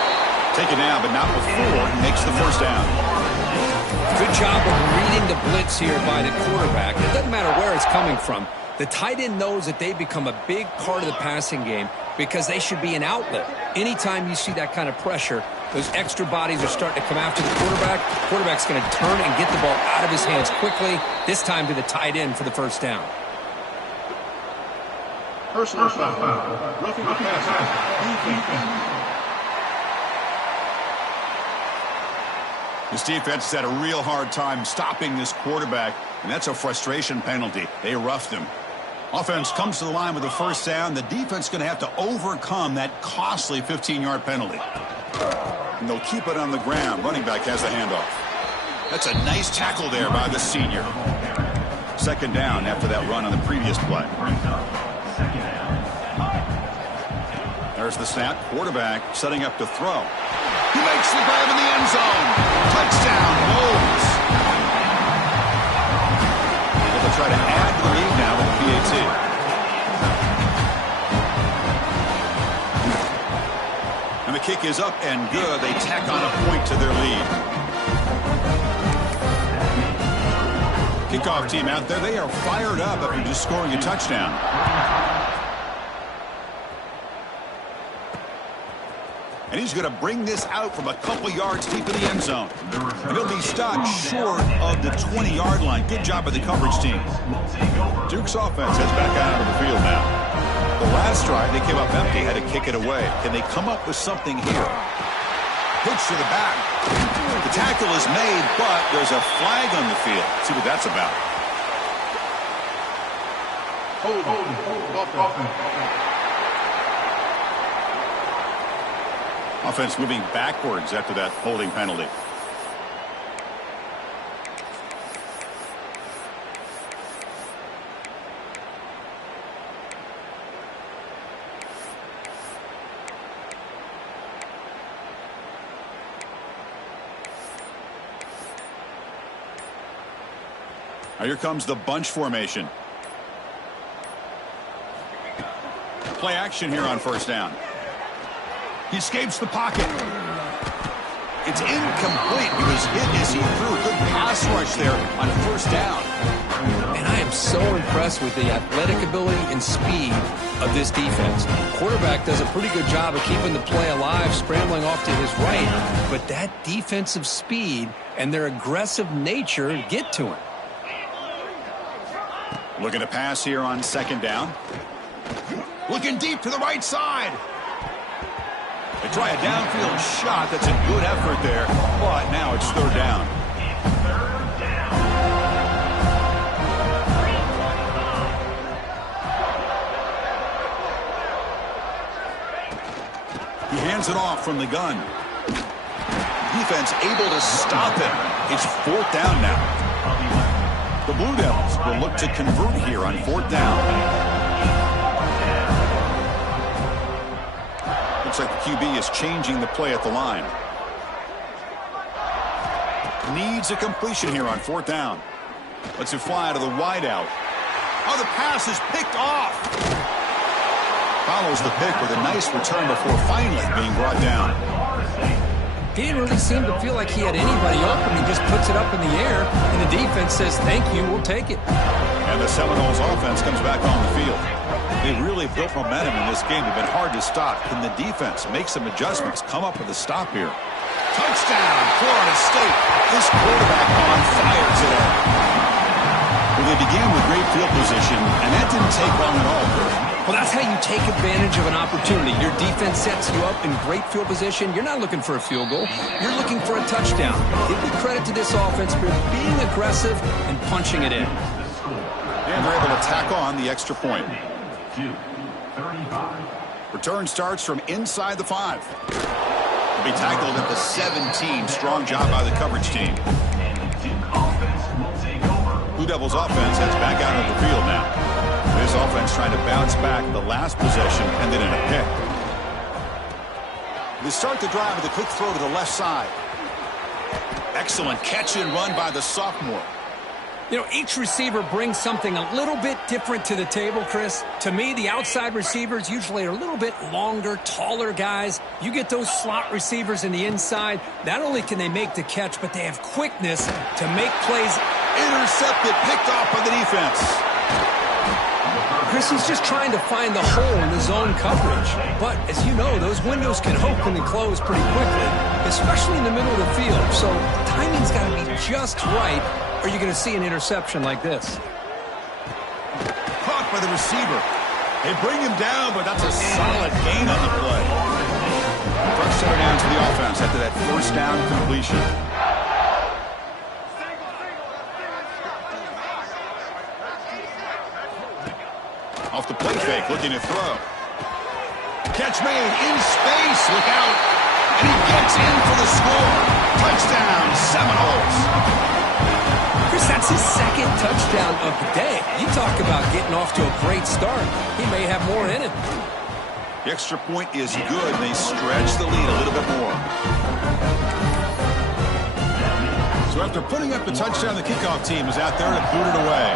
Taken down, but not before he makes the first down. Good job of reading the blitz here by the quarterback. It doesn't matter where it's coming from. The tight end knows that they become a big part of the passing game because they should be an outlet. Anytime you see that kind of pressure, those extra bodies are starting to come after the quarterback. The quarterback's going to turn and get the ball out of his hands quickly, this time to the tight end for the first down. Personal foul. Roughing the passer. Defense. This defense has had a real hard time stopping this quarterback, and that's a frustration penalty. They roughed him. Offense comes to the line with the first down. The defense is going to have to overcome that costly 15-yard penalty. And they'll keep it on the ground. Running back has the handoff. That's a nice tackle there by the senior. 2nd down after that run on the previous play. There's the snap. Quarterback setting up to throw. He makes the grab in the end zone. Touchdown, Wolves. They'll try to add to the lead now with the PAT. And the kick is up and good. They tack on a point to their lead. Kickoff team out there. They are fired up after just scoring a touchdown. And he's going to bring this out from a couple yards deep in the end zone. And he'll be stopped short of the 20-yard line. Good job by the coverage team. Duke's offense heads back out onto the field now. The last drive, they came up empty, had to kick it away. Can they come up with something here? Pitch to the back. The tackle is made, but there's a flag on the field. Let's see what that's about. Offense moving backwards after that holding penalty. Now here comes the bunch formation. Play action here on first down. He escapes the pocket. It's incomplete. He was hit as he threw. Good pass rush there on first down. And I am so impressed with the athletic ability and speed of this defense. Quarterback does a pretty good job of keeping the play alive, scrambling off to his right. But that defensive speed and their aggressive nature get to him. Looking to pass here on 2nd down. Looking deep to the right side. They try a downfield shot. That's a good effort there, but now it's 3rd down. He hands it off from the gun. Defense able to stop him. It's 4th down now. The Blue Devils will look to convert here on 4th down. Looks like the QB is changing the play at the line. Needs a completion here on 4th down. Lets it fly to the wideout. Oh, the pass is picked off. Follows the pick with a nice return before finally being brought down. He didn't really seem to feel like he had anybody open. He just puts it up in the air, and the defense says, thank you, we'll take it. And the Seminoles offense comes back on the field. They really built momentum in this game. They've been hard to stop. Can the defense make some adjustments? Come up with a stop here. Touchdown, Florida State. This quarterback on fire today. Well, they began with great field position, and that didn't take long at all. Well, that's how you take advantage of an opportunity. Your defense sets you up in great field position. You're not looking for a field goal. You're looking for a touchdown. Give the credit to this offense for being aggressive and punching it in. And they're able to tack on the extra point. Return starts from inside the 5. Will be tackled at the 17. Strong job by the coverage team. Blue Devils offense heads back out of the field now. This offense trying to bounce back. The last possession ended in a pick. They start the drive with a quick throw to the left side. Excellent catch and run by the sophomore. You know, each receiver brings something a little bit different to the table, Chris. To me, the outside receivers usually are a little bit longer, taller guys. You get those slot receivers in the inside, not only can they make the catch, but they have quickness to make plays. Intercepted, picked off by the defense. Chris, he's just trying to find the hole in the zone coverage. But, as you know, those windows can open and close pretty quickly, especially in the middle of the field. So, the timing's got to be just right, or you're going to see an interception like this. Caught by the receiver. They bring him down, but that's a solid gain on the play. First center down to the offense after that first down completion. Off the play fake, looking to throw. Catch made in space. Look out. And he gets in for the score. Touchdown, Seminoles. Chris, that's his second touchdown of the day. You talk about getting off to a great start. He may have more in it. The extra point is good, and they stretch the lead a little bit more. So after putting up the touchdown, the kickoff team is out there to boot it away.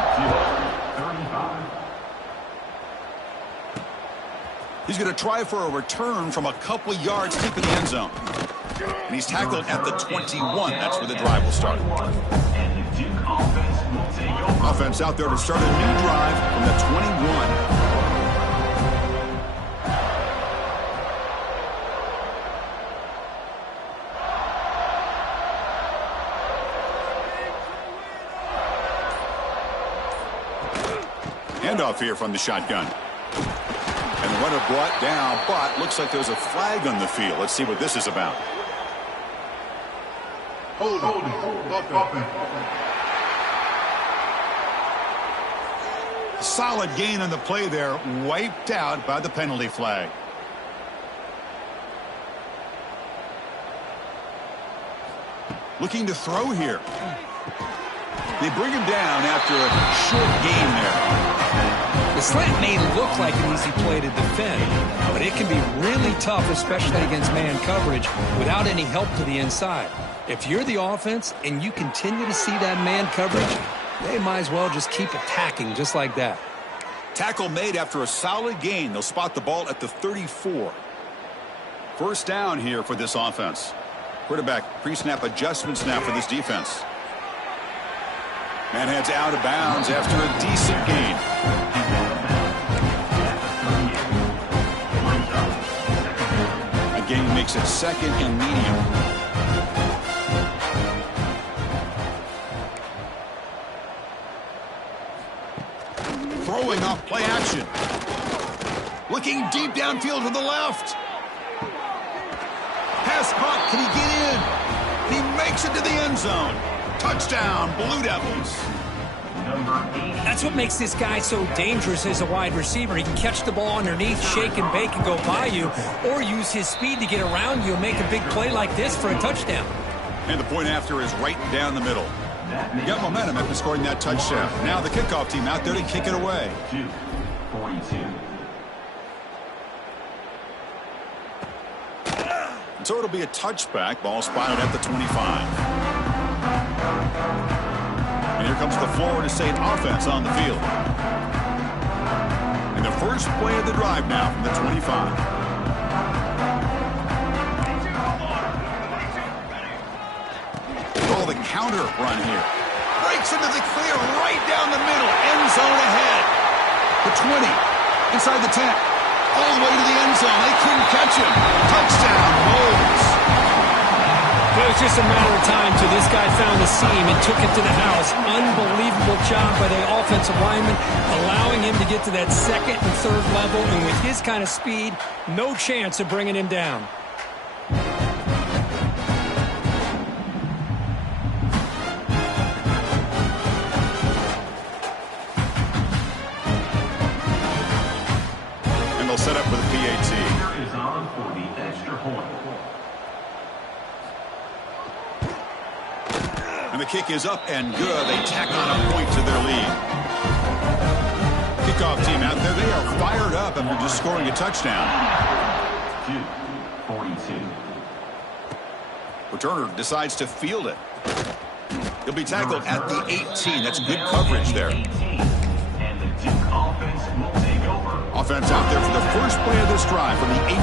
He's going to try for a return from a couple yards deep in the end zone. And he's tackled at the 21. That's where the drive will start. Offense out there to start a new drive from the 21. Handoff here from the shotgun. And the runner brought down, but looks like there's a flag on the field. Let's see what this is about. Hold on. Solid gain on the play there, wiped out by the penalty flag. Looking to throw here. They bring him down after a short gain there. The slant may look like an easy play to defend, but it can be really tough, especially against man coverage, without any help to the inside. If you're the offense and you continue to see that man coverage, they might as well just keep attacking just like that. Tackle made after a solid gain. They'll spot the ball at the 34. First down here for this offense. Quarterback pre-snap adjustment snap for this defense. Man heads out of bounds after a decent gain. A gain makes it second and medium. Throwing off play action. Looking deep downfield to the left. Pass caught. Can he get in? He makes it to the end zone. Touchdown, Blue Devils. That's what makes this guy so dangerous as a wide receiver. He can catch the ball underneath, shake and bake, and go by you, or use his speed to get around you and make a big play like this for a touchdown. And the point after is right down the middle. You got momentum after scoring that touchdown. Now the kickoff team out there to kick it away. 42. So it'll be a touchback. Ball spotted at the 25. And here comes the Florida State offense on the field. And the first play of the drive now from the 25. The counter run here. Breaks into the clear right down the middle. End zone ahead. The 20. Inside the 10. All the way to the end zone. They couldn't catch him. Touchdown, Bulls. It was just a matter of time till this guy found the seam and took it to the house. Unbelievable job by the offensive lineman, allowing him to get to that second and third level. And with his kind of speed, no chance of bringing him down. Set up for the PAT. Is on for the extra point. And the kick is up and good. They tack on a point to their lead. kickoff team out there. They are fired up after just scoring a touchdown. 42. Returner decides to field it. He'll be tackled at the 18. That's good coverage there. And the Duke offense will take over. Offense out there for the first play of this drive from the 18.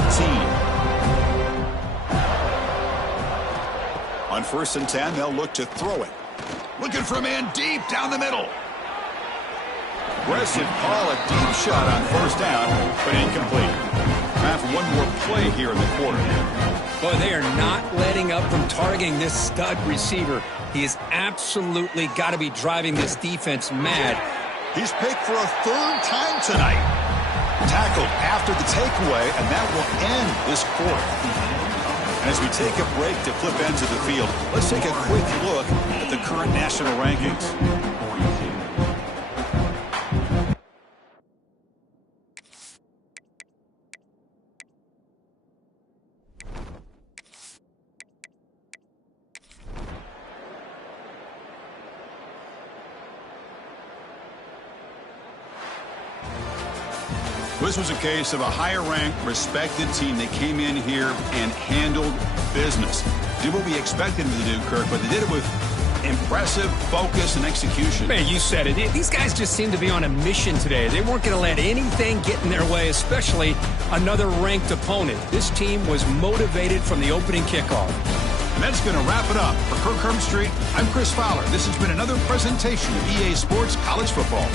On 1st and 10, they'll look to throw it. Looking for a man deep down the middle. Aggressive call, a deep shot on 1st down, but incomplete. Time for one more play here in the quarter. Boy, they are not letting up from targeting this stud receiver. He has absolutely got to be driving this defense mad. He's picked for a 3rd time tonight. Tackled after the takeaway, and that will end this quarter. And as we take a break to flip ends of the field, let's take a quick look at the current national rankings. This was a case of a higher-ranked, respected team that came in here and handled business. Did what we expected them to do, Kirk, but they did it with impressive focus and execution. Man, you said it. These guys just seem to be on a mission today. They weren't going to let anything get in their way, especially another ranked opponent. This team was motivated from the opening kickoff. And that's going to wrap it up. For Kirk Herbstreit, I'm Chris Fowler. This has been another presentation of EA Sports College Football.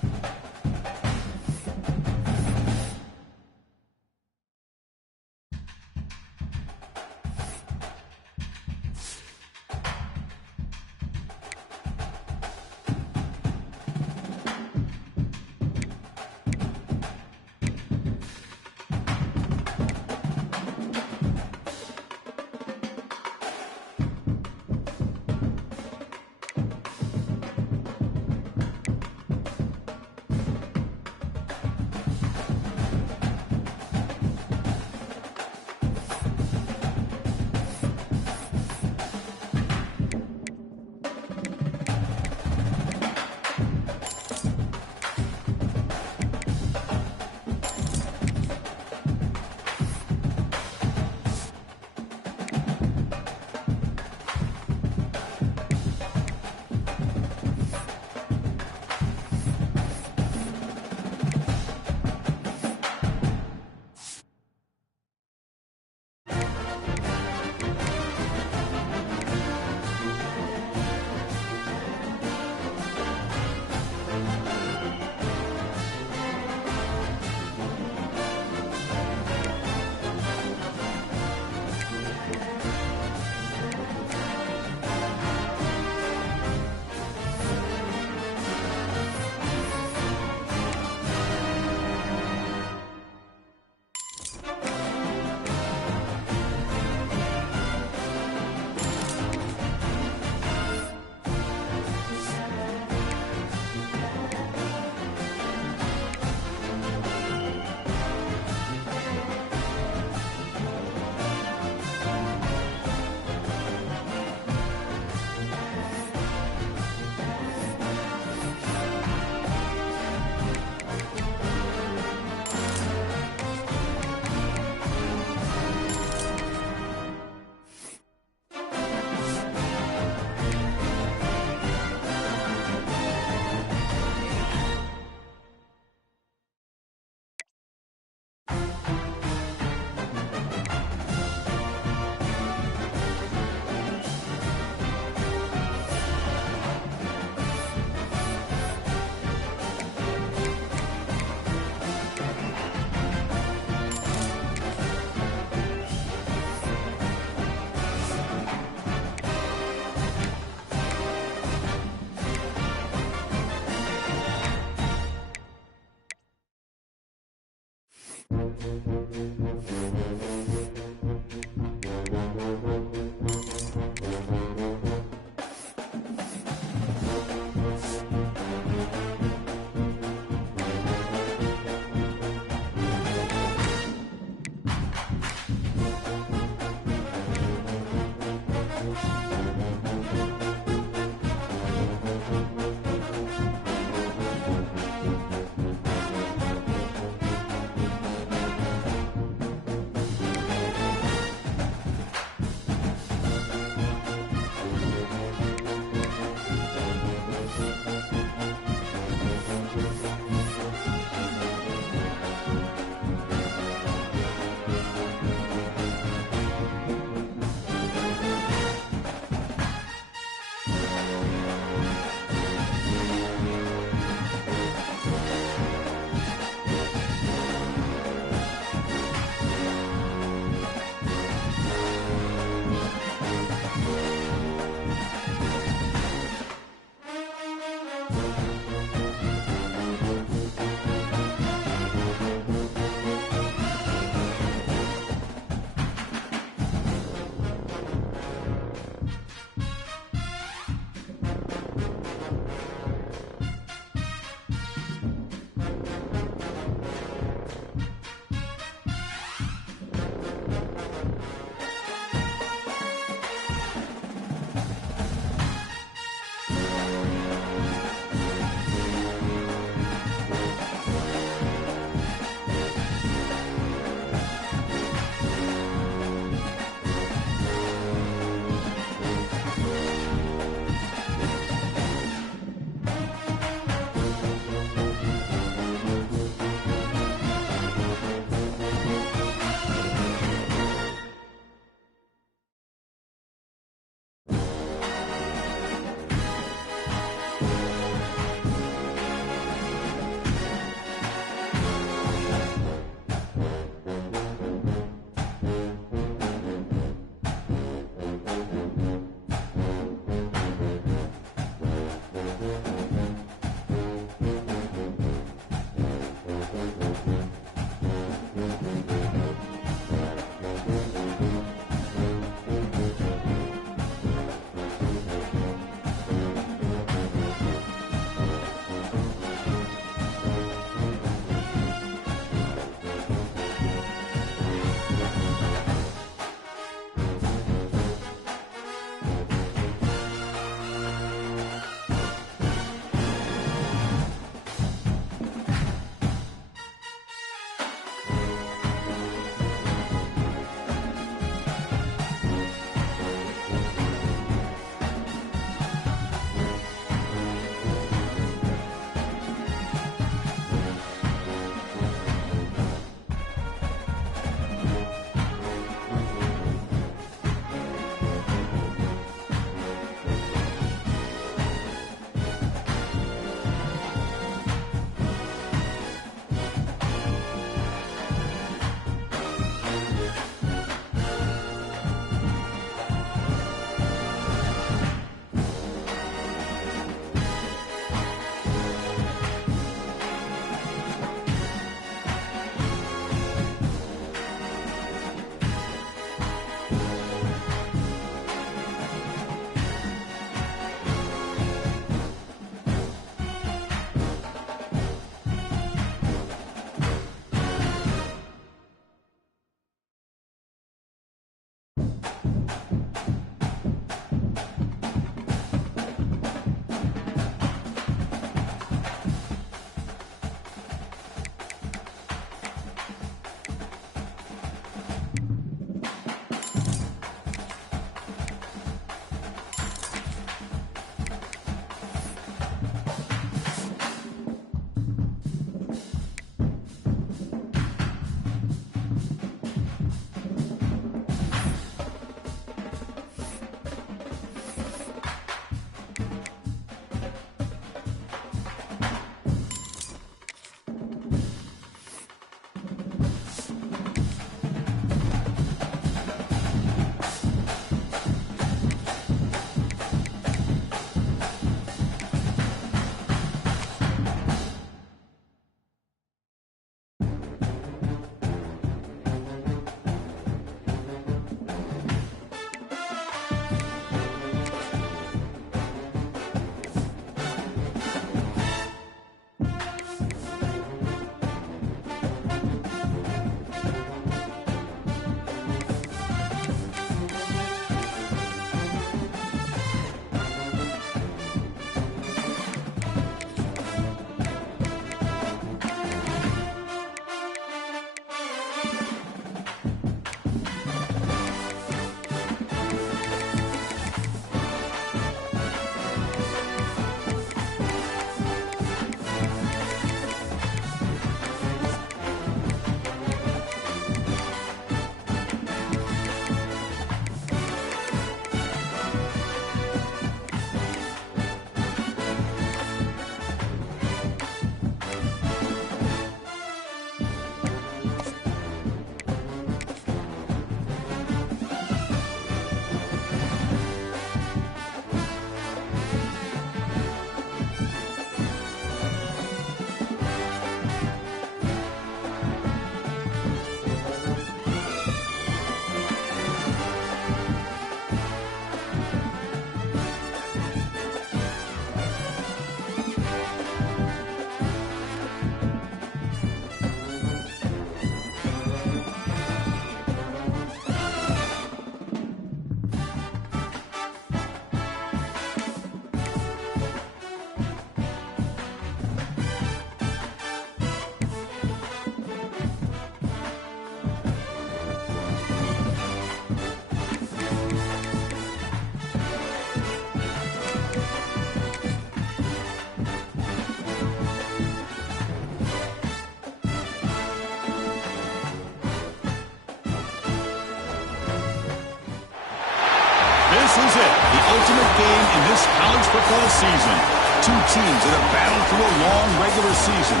is it, the ultimate game in this college football season. Two teams that have battled through a long regular season,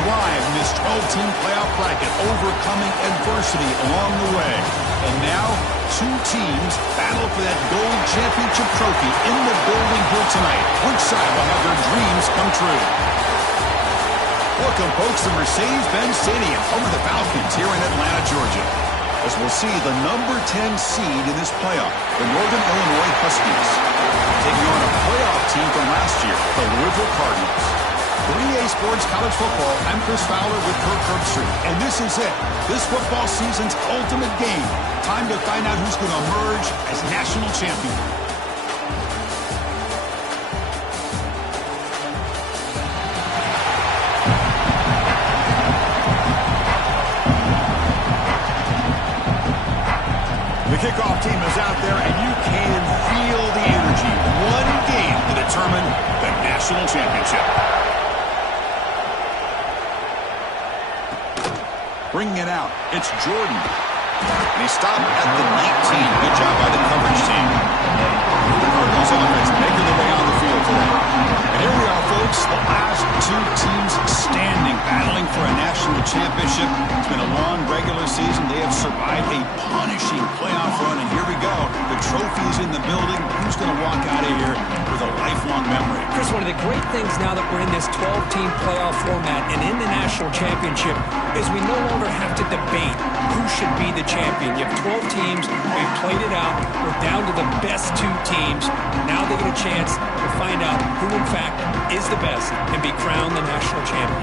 thrive in this 12-team playoff bracket, overcoming adversity along the way. And now, two teams battle for that gold championship trophy in the building here tonight. Which side will have their dreams come true? Welcome, folks, to Mercedes-Benz Stadium, home of the Falcons here in Atlanta, Georgia, as we'll see the number 10 seed in this playoff, the Northern Illinois Huskies, taking on a playoff team from last year, the Louisville Cardinals. For EA Sports College Football, I'm Chris Fowler with Kirk Herbstreit, and this is it, this football season's ultimate game. Time to find out who's going to emerge as national champion. The kickoff team is out there, and you can feel the energy. One game to determine the national championship. Bringing it out, it's Jordan. And he stopped at the 19. Good job by the coverage team. The Cardinals offense making their way on the field today. And here we are, folks, the last two teams standing, battling for a national championship. It's been a long regular season. They have survived a punishing playoff run, and here we go. The trophy's in the building. Who's going to walk out of here with a lifelong memory? Chris, one of the great things now that we're in this 12-team playoff format and in the national championship is we no longer have to debate who should be the champion. You have 12 teams. We've played it out. We're down to the best two teams. Now they get a chance to find out who, in fact, is the best and be crowned the national champion.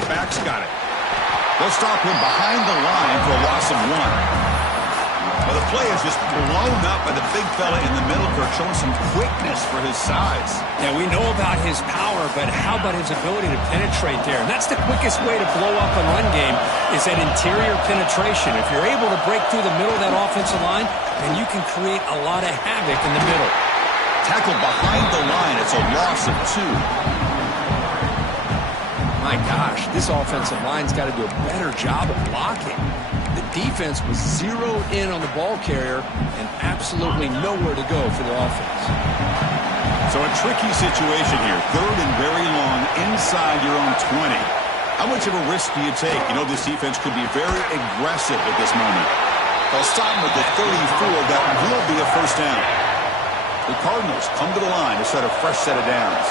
The back's got it. They'll stop him behind the line for a loss of one. Well, the play is just blown up by the big fella in the middle, Kirk, showing some quickness for his size. Yeah, we know about his power, but how about his ability to penetrate there? And that's the quickest way to blow up a run game is that interior penetration. If you're able to break through the middle of that offensive line, then you can create a lot of havoc in the middle. Tackled behind the line. It's a loss of two. My gosh, this offensive line's got to do a better job of blocking. The defense was zeroed in on the ball carrier and absolutely nowhere to go for the offense. So a tricky situation here. Third and very long inside your own 20. How much of a risk do you take? You know, this defense could be very aggressive at this moment. They'll stop him with the 34. That will be a first down. The Cardinals come to the line to set a fresh set of downs.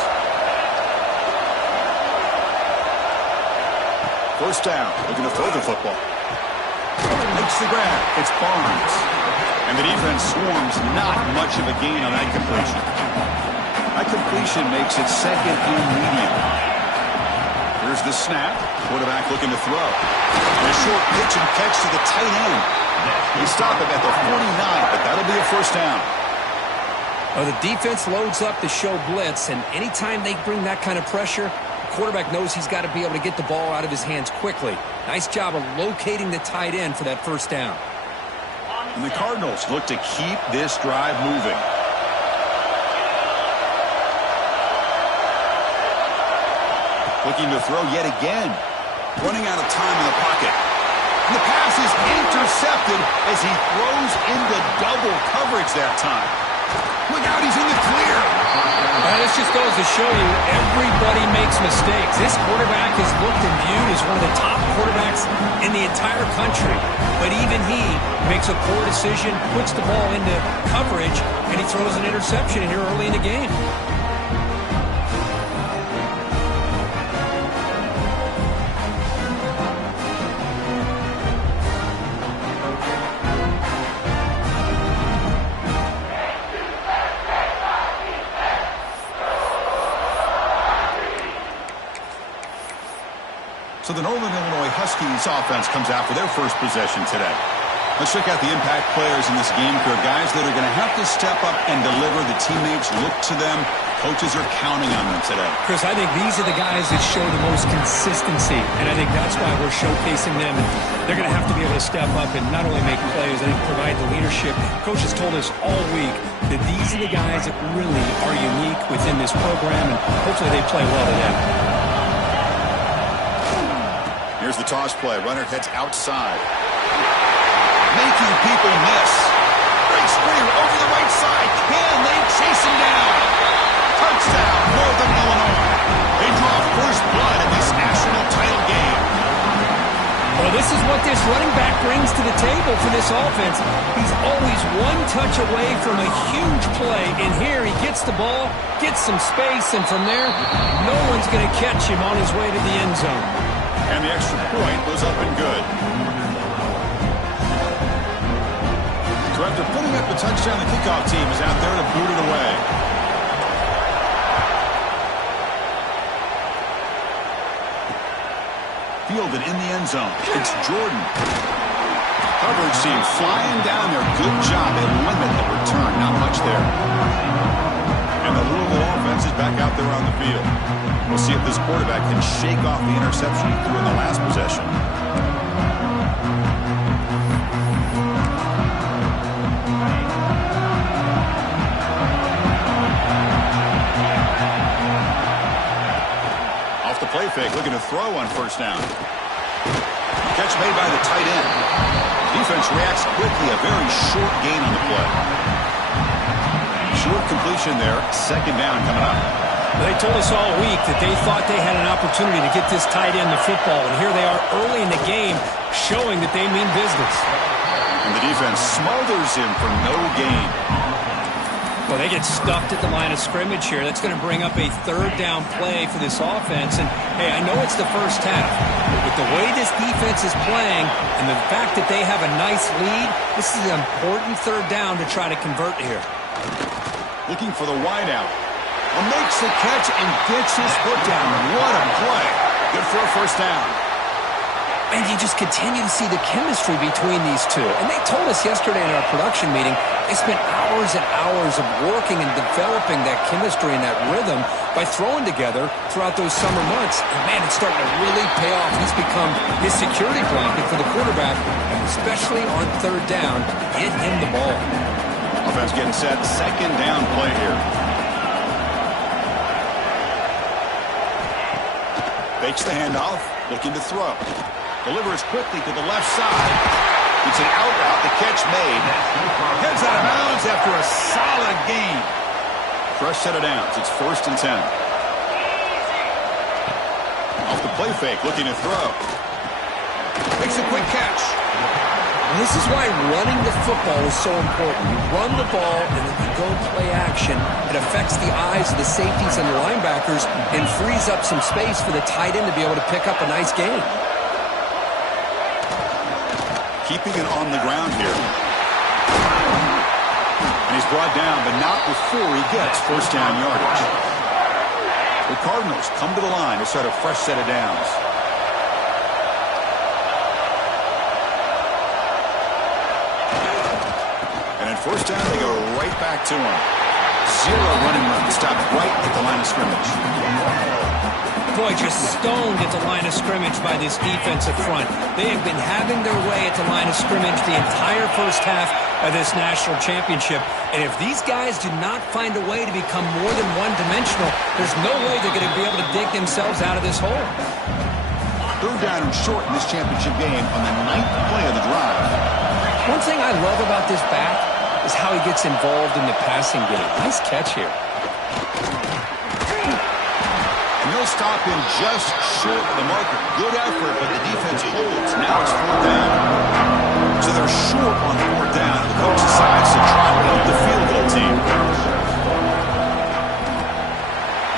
First down, looking to throw the football. Makes the grab. It's Barnes. And the defense swarms not much of a gain on that completion. That completion makes it second and medium. Here's the snap. Quarterback looking to throw. And a short pitch and catch to the tight end. They stop him at the 49, but that'll be a first down. Well, the defense loads up to show blitz, and anytime they bring that kind of pressure, the quarterback knows he's got to be able to get the ball out of his hands quickly. Nice job of locating the tight end for that first down. And the Cardinals look to keep this drive moving. Looking to throw yet again. Running out of time in the pocket. And the pass is intercepted as he throws into double coverage that time. Look out, he's in the clear. This just goes to show you everybody makes mistakes. This quarterback is looked and viewed as one of the top quarterbacks in the entire country. But even he makes a poor decision, puts the ball into coverage, and he throws an interception here early in the game. So the Northern Illinois Huskies offense comes out for their first possession today. Let's check out the impact players in this game. There are guys that are going to have to step up and deliver. The teammates look to them. Coaches are counting on them today. Chris, I think these are the guys that show the most consistency, and I think that's why we're showcasing them. And they're going to have to be able to step up and not only make plays, I think provide the leadership. Coach has told us all week that these are the guys that really are unique within this program, and hopefully they play well today. Here's the toss play. Runner heads outside. Making people miss. Breaks free over the right side. Can they chase him down? Touchdown, Northern Illinois. They draw first blood in this national title game. Well, this is what this running back brings to the table for this offense. He's always one touch away from a huge play. And here he gets the ball, gets some space, and from there, no one's going to catch him on his way to the end zone. And the extra point was up and good. So after putting up the touchdown, the kickoff team is out there to boot it away. Fielded in the end zone. It's Jordan. Coverage team flying down there. Good job. They limit the return. Not much there. And the Louisville offense is back out there on the field. We'll see if this quarterback can shake off the interception he threw in the last possession. Play fake, looking to throw on first down. Catch made by the tight end. Defense reacts quickly, a very short gain on the play. Short completion there, second down coming up. They told us all week that they thought they had an opportunity to get this tight end the football, and here they are early in the game showing that they mean business. And the defense smothers him for no gain. Well, they get stuffed at the line of scrimmage here. That's going to bring up a third down play for this offense. And, hey, I know it's the first half, but with the way this defense is playing and the fact that they have a nice lead, this is an important third down to try to convert here. Looking for the wideout. Makes the catch and gets his foot down. What a play. Good for a first down. And you just continue to see the chemistry between these two. And they told us yesterday in our production meeting, they spent hours and hours of working and developing that chemistry and that rhythm by throwing together throughout those summer months. And, man, it's starting to really pay off. He's become his security blanket for the quarterback, and especially on third down, get him the ball. Offense getting set. Second down play here. Fakes the handoff, looking to throw. Delivers quickly to the left side. It's an out route. The catch made. Heads out of bounds after a solid gain. Fresh set of downs. It's 1st and 10. Off the play fake, looking to throw. Makes a quick catch. And this is why running the football is so important. You run the ball and then you go play action. It affects the eyes of the safeties and the linebackers and frees up some space for the tight end to be able to pick up a nice gain. Keeping it on the ground here. And he's brought down, but not before he gets first down yardage. The Cardinals come to the line to start a fresh set of downs. And at first down, they go right back to him. Zero running room. Stopped right at the line of scrimmage. Boy, just stoned at the line of scrimmage by this defensive front. They have been having their way at the line of scrimmage the entire first half of this national championship. And if these guys do not find a way to become more than one-dimensional, there's no way they're going to be able to dig themselves out of this hole. Third down and short in this championship game on the 9th play of the drive. One thing I love about this back is how he gets involved in the passing game. Nice catch here. And they'll stop him just short of the marker. Good effort, but the defense holds. Now it's 4th down. So they're short on 4th down. The coach decides to try to build the field goal team.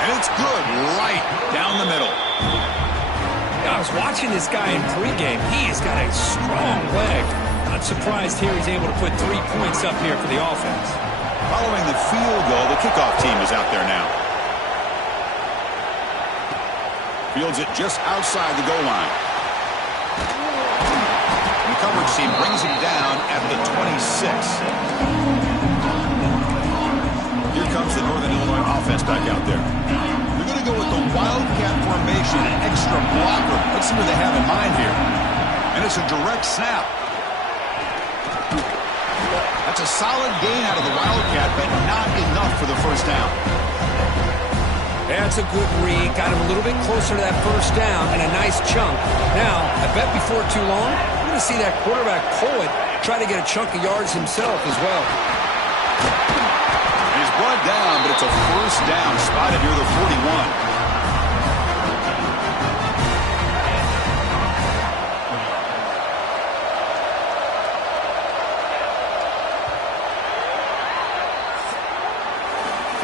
And it's good right down the middle. I was watching this guy in pregame. He has got a strong leg. Not surprised here he's able to put 3 points up here for the offense. Following the field goal, the kickoff team is out there now. Fields it just outside the goal line. And the coverage team brings him down at the 26. Here comes the Northern Illinois offense back out there. They're going to go with the Wildcat formation, an extra blocker. Let's see what they have in mind here. And it's a direct snap. That's a solid gain out of the Wildcat, but not enough for the first down. That's a good read. Got him a little bit closer to that first down and a nice chunk. Now, I bet before too long, we're going to see that quarterback pull it, try to get a chunk of yards himself as well. He's brought down, but it's a first down spotted near the 41.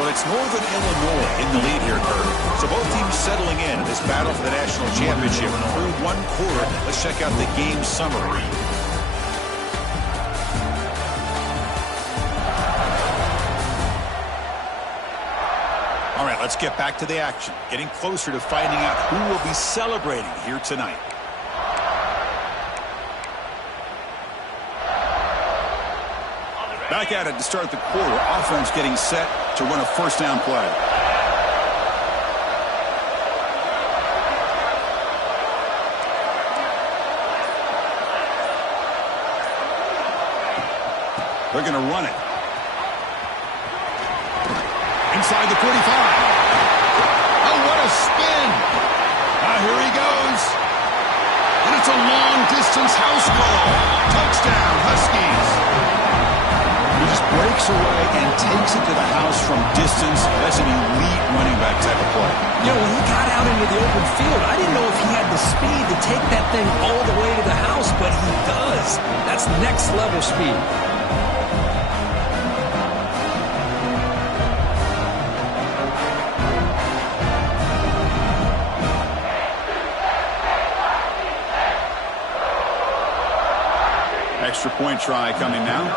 Well, it's Northern Illinois in the lead here, Kurt. So both teams settling in this battle for the national championship. Through one quarter, let's check out the game summary. All right, let's get back to the action. Getting closer to finding out who will be celebrating here tonight. Back at it to start the quarter. Offense getting set to run a first down play. They're going to run it. Inside the 45. Oh, what a spin. Here he goes. And it's a long-distance house call. Touchdown, Huskies. He just breaks away and takes it to the house from distance. That's an elite running back type of play. You know, when he got out into the open field, I didn't know if he had the speed to take that thing all the way to the house, but he does. That's next level speed. Extra point try coming now.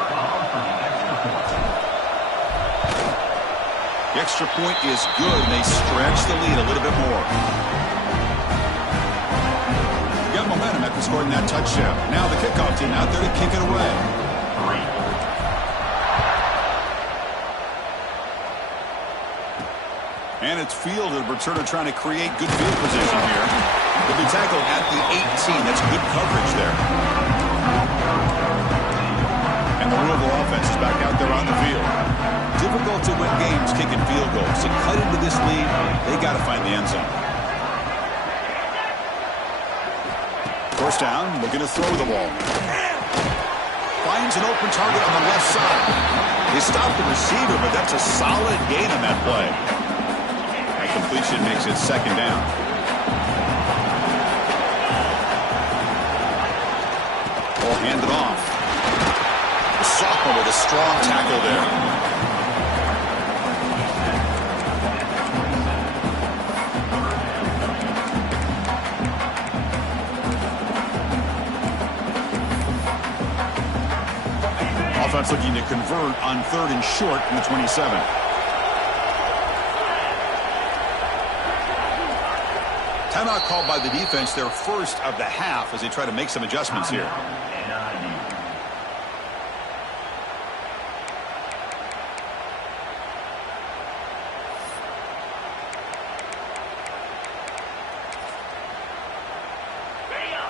The extra point is good, and they stretch the lead a little bit more. They got momentum after scoring that touchdown. Now the kickoff team out there to kick it away. And it's fielded. Returner trying to create good field position here. He'll be tackled at the 18. That's good coverage there. And the Louisville offense is back out there on the field. Difficult to win games kicking field goals. To cut into this lead, they got to find the end zone. First down, looking to throw the ball. Finds an open target on the left side. They stopped the receiver, but that's a solid gain on that play. That completion makes it second down. Ball handed off. The sophomore with a strong tackle there. Offense looking to convert on 3rd and short from the 27. Timeout called by the defense, their first of the half, as they try to make some adjustments here.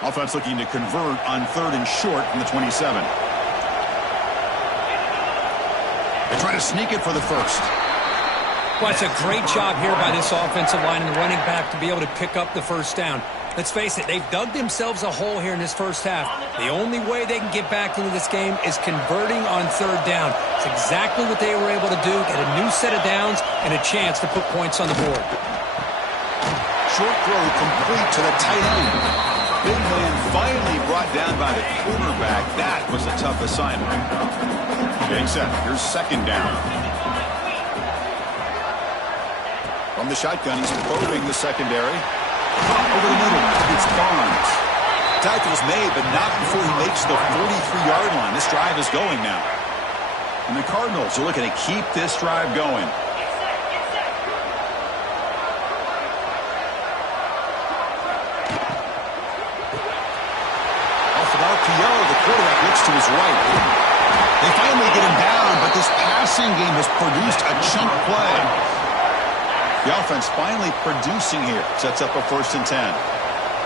Offense looking to convert on 3rd and short from the 27. They try to sneak it for the first. Well, it's a great job here by this offensive line and the running back to be able to pick up the first down. Let's face it, they've dug themselves a hole here in this first half. The only way they can get back into this game is converting on 3rd down. It's exactly what they were able to do, get a new set of downs and a chance to put points on the board. Short throw complete to the tight end. Big man finally brought down by the quarterback. That was a tough assignment. Getting set. Here's second down. From the shotgun, he's probing the secondary. Over the middle. It's Barnes. Tackle's made, but not before he makes the 43-yard line. This drive is going now. And the Cardinals are looking to keep this drive going. Off of RPO, the quarterback looks to his right. They finally get him down, but this passing game has produced a chunk play. The offense finally producing here. Sets up a 1st and 10.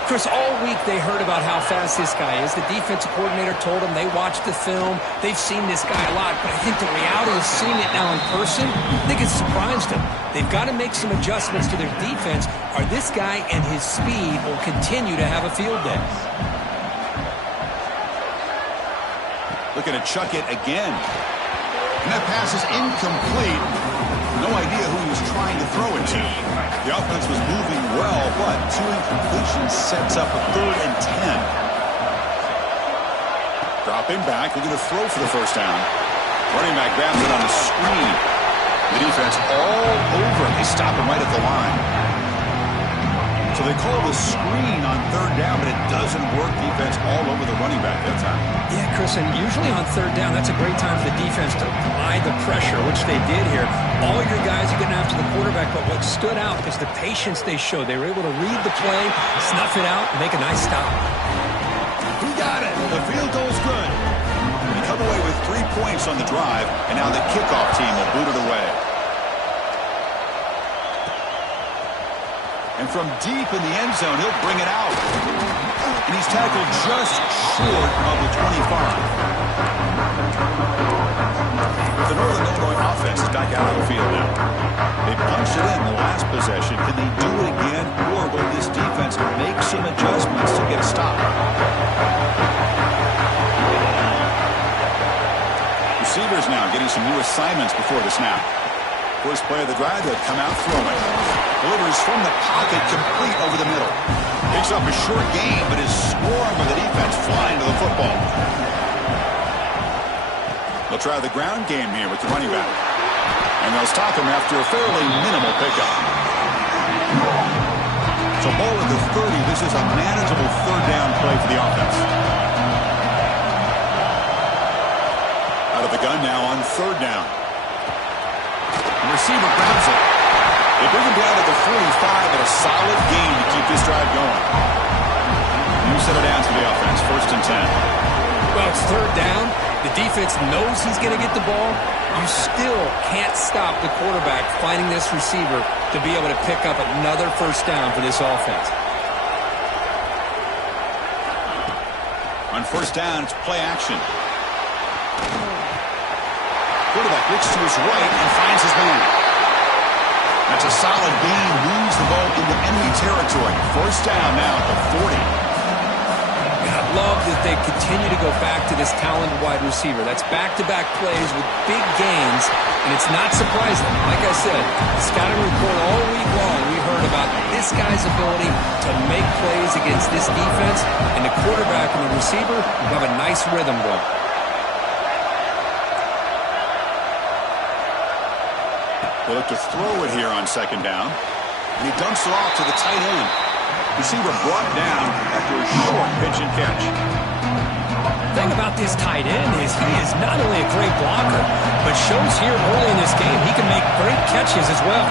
Chris, all week they heard about how fast this guy is. The defensive coordinator told them they watched the film. They've seen this guy a lot, but I think the reality of seeing it now in person, I think it's surprised them. They've got to make some adjustments to their defense, or this guy and his speed will continue to have a field day. Looking to chuck it again. And that pass is incomplete. No idea who he was trying to throw it to. The offense was moving well, but 2 incompletions sets up a 3rd and 10. Dropping back, looking to throw for the first down. Running back grabs it on the screen. The defense all over him. They stop him right at the line. So they call the screen on 3rd down, but it doesn't work. Defense all over the running back that time. Yeah, Chris, and usually on 3rd down, that's a great time for the defense to apply the pressure, which they did here. All your guys are getting after the quarterback, but what stood out is the patience they showed. They were able to read the play, snuff it out, and make a nice stop. He got it. The field goal's good. They come away with 3 points on the drive, and now the kickoff team will boot it away. And from deep in the end zone, he'll bring it out. And he's tackled just short of the 25. The Northern Illinois offense is back out on the field now. They punched it in the last possession. Can they do it again, or will this defense make some adjustments to get a stop? Receivers now getting some new assignments before the snap. First play of the drive, they'll come out throwing. Delivers from the pocket, complete over the middle. Picks up a short gain, but is swarmed by the defense flying to the football. They'll try the ground game here with the running back. And they'll stop him after a fairly minimal pickup. So ball at the 30. This is a manageable 3rd down play for the offense. Out of the gun now on 3rd down. The receiver grabs it. They bring him down to the 45, but a solid gain to keep this drive going. New set of downs for the offense, 1st and 10. Well, it's 3rd down. The defense knows he's going to get the ball. You still can't stop the quarterback finding this receiver to be able to pick up another 1st down for this offense. On 1st down, it's play action. Quarterback looks to his right and finds his man. That's a solid gain. Moves the ball into enemy territory. 1st down now at the 40. I love that they continue to go back to this talented wide receiver. That's back-to-back plays with big gains, and it's not surprising. Like I said, the scouting report all week long, we heard about this guy's ability to make plays against this defense, and the quarterback and the receiver have a nice rhythm going. They look to throw it here on 2nd down. And he dumps it off to the tight end. Receiver brought down after a short pitch and catch. The thing about this tight end is he is not only a great blocker, but shows here early in this game he can make great catches as well.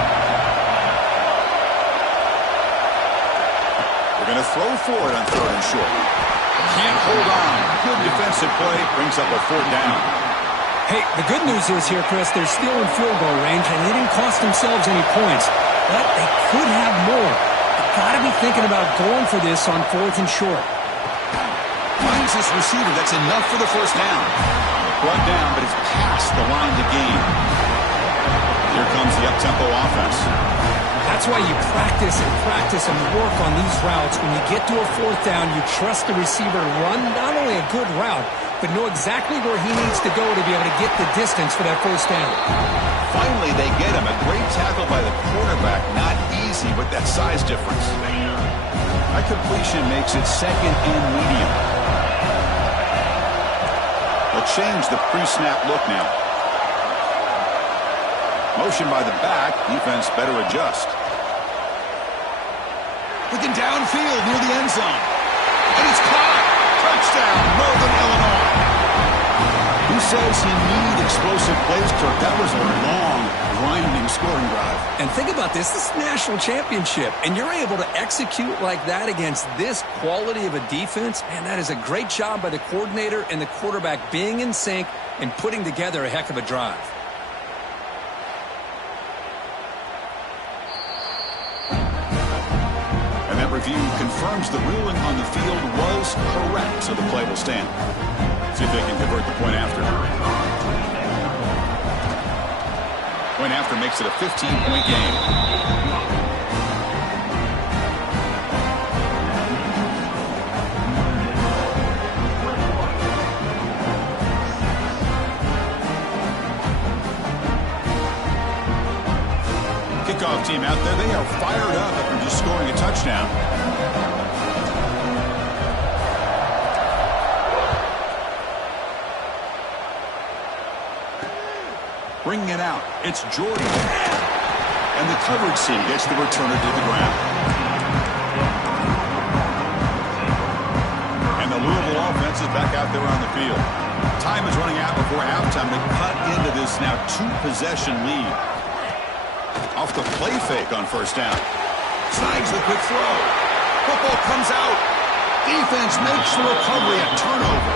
They're going to throw for it on 3rd and short. Can't hold on. Good defensive play. Brings up a 4th down. Hey, the good news is here, Chris, they're still in field goal range, and they didn't cost themselves any points. But they could have more. They've got to be thinking about going for this on 4th and short. Finds this receiver. That's enough for the 1st down. Brought down, but it's past the line to gain. Here comes the up-tempo offense. That's why you practice and work on these routes. When you get to a 4th down, you trust the receiver to run not only a good route, but know exactly where he needs to go to be able to get the distance for that 1st down. Finally, they get him. A great tackle by the quarterback. Not easy with that size difference. That completion makes it 2nd and medium. They'll change the pre-snap look now. Motion by the back. Defense better adjust. Looking downfield near the end zone. And it's caught. Touchdown, Northern Illinois. Who says you need explosive plays, Kirk? That was a long, grinding scoring drive. And think about this. This is a national championship, and you're able to execute like that against this quality of a defense. Man, that is a great job by the coordinator and the quarterback being in sync and putting together a heck of a drive. review confirms the ruling on the field was correct, so the play will stand. See if they can convert the point after. Point after makes it a 15-point game. Kickoff team out there, they are fired up after just scoring a touchdown. Bringing it out, it's Jordan. And the coverage team gets the returner to the ground. And the Louisville offense is back out there on the field. Time is running out before halftime to cut into this now two-possession lead. Off the play fake on first down. Snags the quick throw. Football comes out. Defense makes the recovery, a turnover.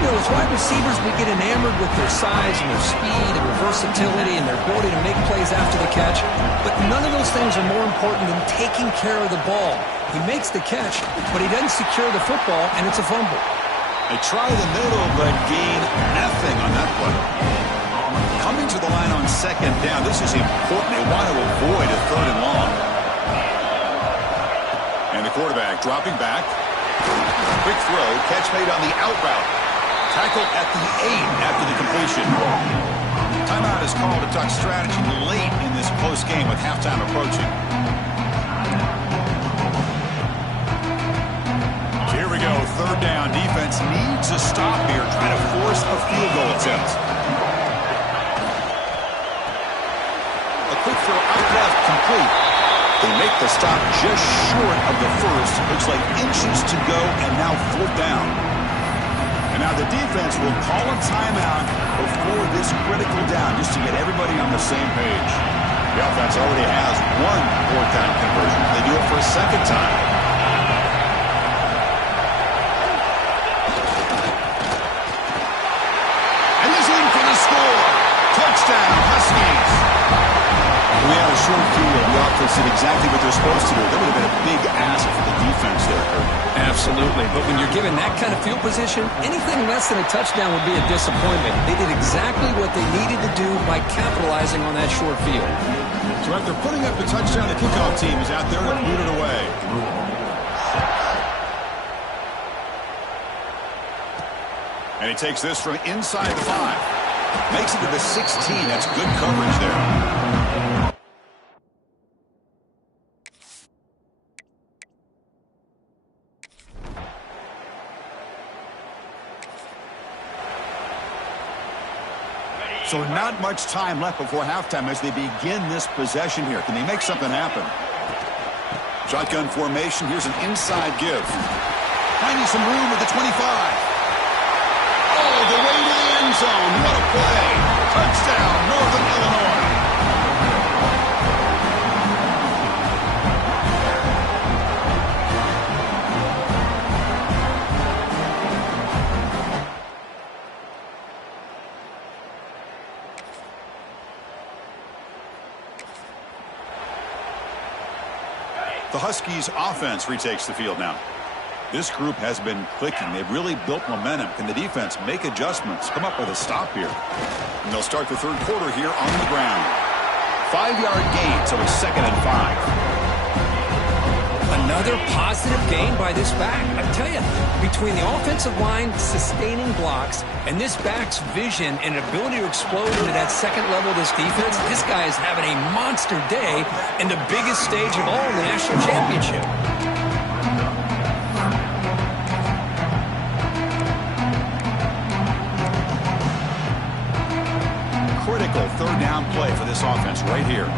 You know, as wide receivers, we get enamored with their size and their speed and their versatility and their ability to make plays after the catch. But none of those things are more important than taking care of the ball. He makes the catch, but he doesn't secure the football, and it's a fumble. They try the middle, but gain nothing on that play. Coming to the line on second down. This is important. They want to avoid a third and long. And the quarterback dropping back. Quick throw. Catch made on the out route. Tackle at the 8 after the completion. Timeout is called to talk strategy late in this close game with halftime approaching. Here we go. Third down. Defense needs a stop here. Trying to force a field goal attempt. Quick throw out left, complete. They make the stop just short of the first. Looks like inches to go, and now fourth down. And now the defense will call a timeout before this critical down, just to get everybody on the same page. The offense already has one fourth down conversion. They do it for a second time. And he's in for the score. Touchdown, Huskies. We had a short field. The offense did exactly what they're supposed to do. That would have been a big ask for the defense there, Kurt. Absolutely. But when you're given that kind of field position, anything less than a touchdown would be a disappointment. They did exactly what they needed to do by capitalizing on that short field. So after putting up the touchdown, the kickoff team is out there to boot it away. And he takes this from inside the 5. Makes it to the 16. That's good coverage there. So not much time left before halftime as they begin this possession here. Can they make something happen? Shotgun formation. Here's an inside give. Finding some room at the 25. Oh, the way to the end zone. What a play. Touchdown, Northern Illinois. The Huskies offense retakes the field now. This group has been clicking. They've really built momentum. Can the defense make adjustments? Come up with a stop here. And they'll start the third quarter here on the ground. 5-yard gain, so it's 2nd and 5. Another positive gain by this back. I tell you, between the offensive line sustaining blocks and this back's vision and ability to explode into that second level of this defense, this guy is having a monster day in the biggest stage of all, the national championship. Critical third down play for this offense right here.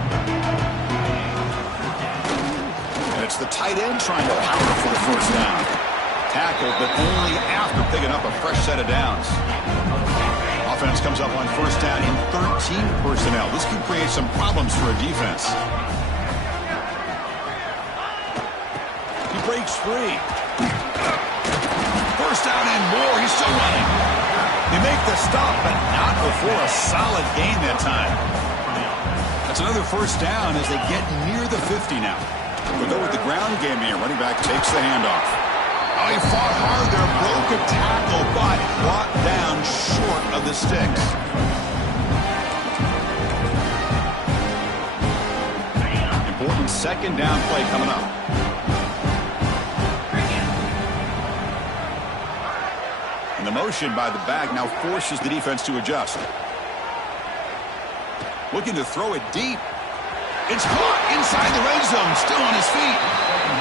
It's the tight end trying to power for the first down. Tackled, but only after picking up a fresh set of downs. Offense comes up on first down in 13 personnel. This could create some problems for a defense. He breaks free. First down and more. He's still running. They make the stop, but not before a solid gain that time. That's another first down as they get near the 50 now. We'll go with the ground game here. Running back takes the handoff. Oh, he fought hard there. Broke a tackle, but brought down short of the sticks. Important second down play coming up. And the motion by the back now forces the defense to adjust. Looking to throw it deep. It's caught inside the red zone, still on his feet.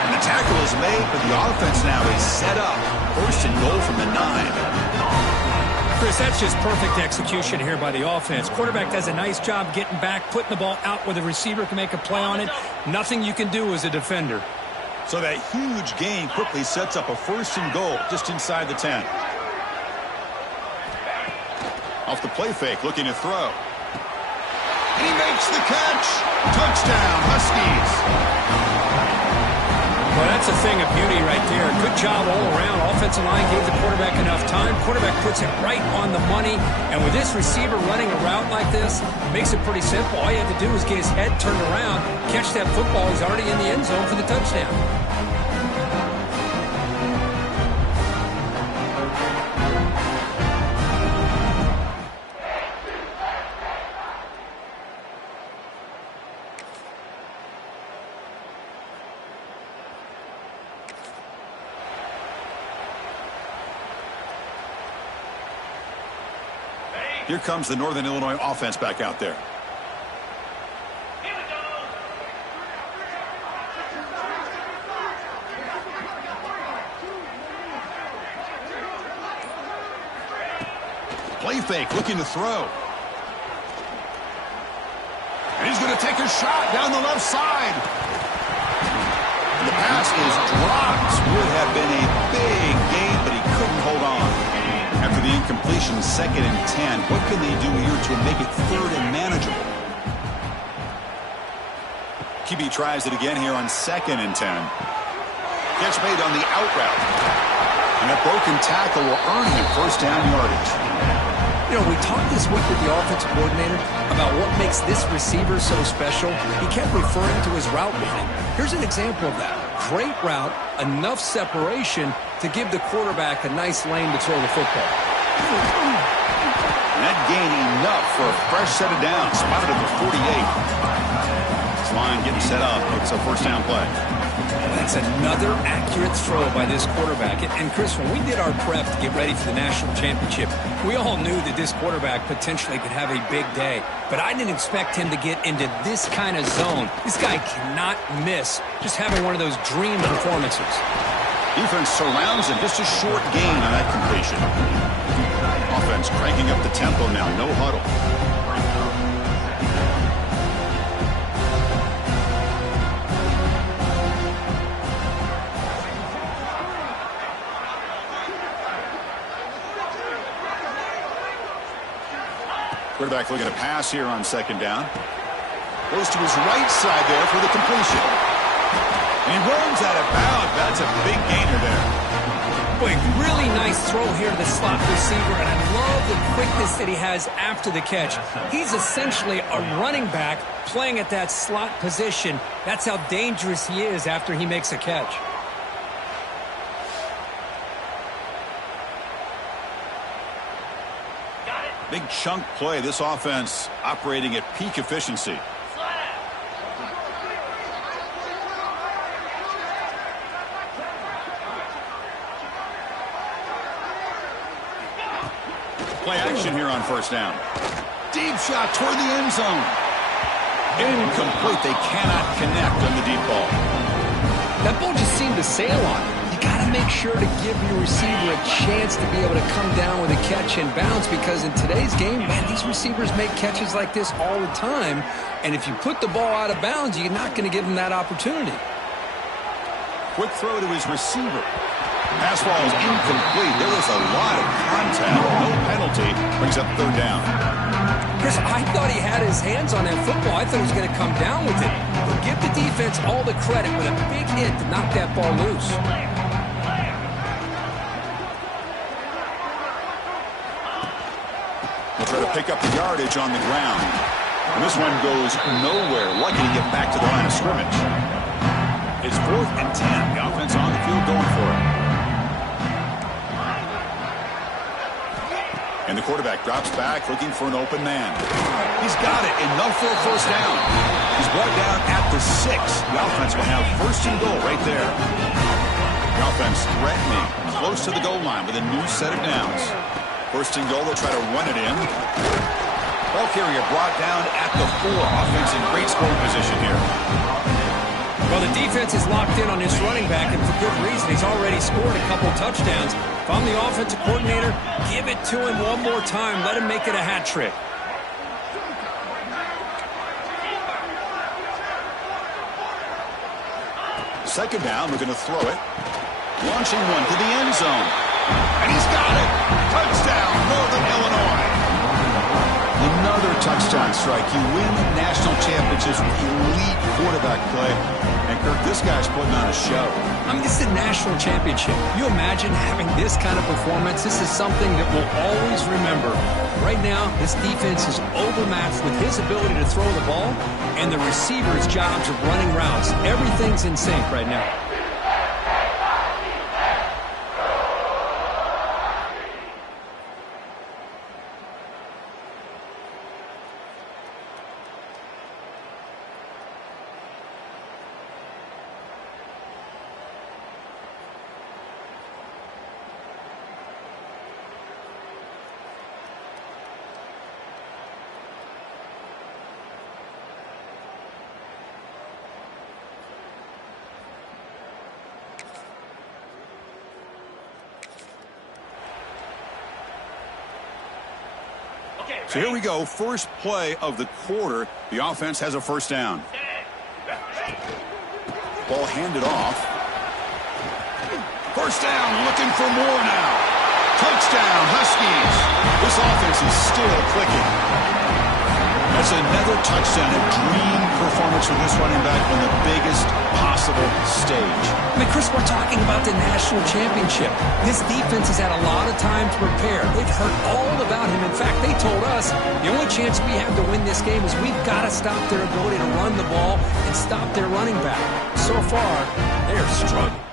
And the tackle is made, but the offense now is set up. First and goal from the 9. Chris, that's just perfect execution here by the offense. Quarterback does a nice job getting back, putting the ball out where the receiver can make a play on it. Nothing you can do as a defender. So that huge gain quickly sets up a first and goal just inside the 10. Off the play fake, looking to throw. And he makes the catch. Touchdown, Huskies. Well, that's a thing of beauty right there. Good job all around. Offensive line gave the quarterback enough time. Quarterback puts it right on the money. And with this receiver running a route like this, makes it pretty simple. All you have to do is get his head turned around, catch that football. He's already in the end zone for the touchdown. Here comes the Northern Illinois offense back out there. Play fake, looking to throw. And he's going to take a shot down the left side. The pass is dropped. Would have been a big gain, but he couldn't hold on. After the incompletion, 2nd and 10. What can they do here to make it 3rd and manageable? QB tries it again here on 2nd and 10. Catch made on the out route. And that broken tackle will earn him first down yardage. You know, we talked this week with the offensive coordinator about what makes this receiver so special. He kept referring to his route running. Here's an example of that. Great route, enough separation to give the quarterback a nice lane to throw the football. And that gain enough for a fresh set of downs. Spotted at the 48. This line getting set up. It's a first down play. That's another accurate throw by this quarterback. And Chris, when we did our prep to get ready for the national championship, we all knew that this quarterback potentially could have a big day. But I didn't expect him to get into this kind of zone. This guy cannot miss just having one of those dream performances. Defense surrounds him. Just a short gain on that completion. Offense cranking up the tempo now. No huddle. Quarterback looking to pass here on 2nd down. Goes to his right side there for the completion. And he runs out of bounds. That's a big gainer there. Boy, really nice throw here to the slot receiver, and I love the quickness that he has after the catch. He's essentially a running back playing at that slot position. That's how dangerous he is after he makes a catch. Big chunk play. This offense operating at peak efficiency. Play action here on first down. Deep shot toward the end zone. Incomplete. They cannot connect on the deep ball. That ball just seemed to sail on it. You got to make sure to give your receiver a chance to be able to come down with a catch and bounce, because in today's game, man, these receivers make catches like this all the time. And if you put the ball out of bounds, you're not going to give them that opportunity. Quick throw to his receiver. Pass ball is incomplete. There was a lot of contact. No penalty. Brings up 3rd down. Chris, I thought he had his hands on that football. I thought he was going to come down with it. But give the defense all the credit with a big hit to knock that ball loose. We'll try to pick up the yardage on the ground. And this one goes nowhere. Lucky to get back to the line of scrimmage. It's 4th and 10. The offense on the field going for it. And the quarterback drops back looking for an open man. He's got it. Enough for a first down. He's brought down at the 6. The offense will have 1st and goal right there. The offense threatening close to the goal line with a new set of downs. 1st and goal. They'll try to run it in. Ball carrier brought down at the 4. Offense in great scoring position here. Well, the defense is locked in on this running back, and for good reason. He's already scored a couple touchdowns. If I'm the offensive coordinator, give it to him one more time. Let him make it a hat trick. Second down, we're going to throw it. Launching one to the end zone. And he's got it. Touchdown, Northern Illinois. Another touchdown strike. You win national championships with elite quarterback play. And, Kirk, this guy's putting on a show. I mean, this is a national championship. You imagine having this kind of performance? This is something that we'll always remember. Right now, this defense is overmatched with his ability to throw the ball and the receivers' jobs of running routes. Everything's in sync right now. So here we go, first play of the quarter. The offense has a first down. Ball handed off. First down, looking for more now. Touchdown, Huskies. This offense is still clicking. That's another touchdown, a dream performance for this running back on the biggest possible stage. I mean, Chris, we're talking about the national championship. This defense has had a lot of time to prepare. They've heard all about him. In fact, they told us the only chance we have to win this game is we've got to stop their ability to run the ball and stop their running back. So far, they're struggling.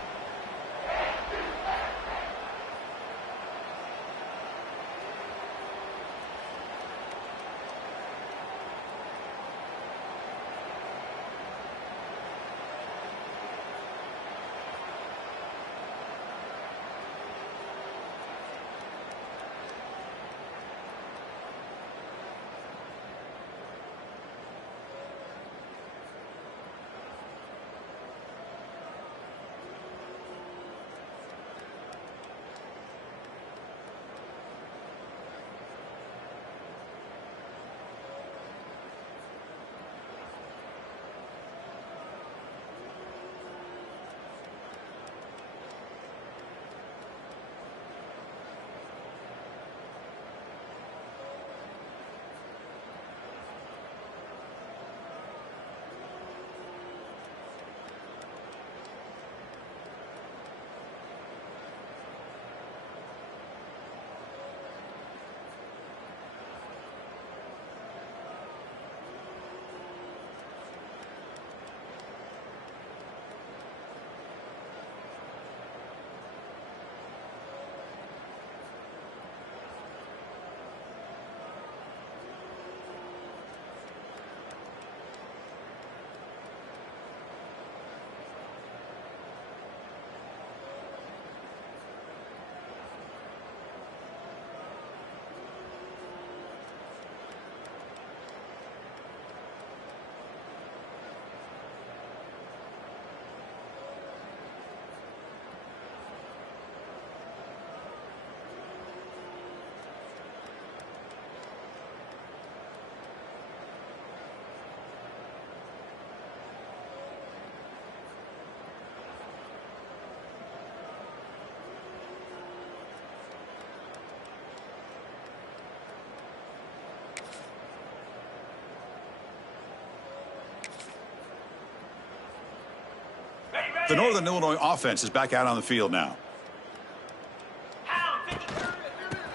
The Northern Illinois offense is back out on the field now.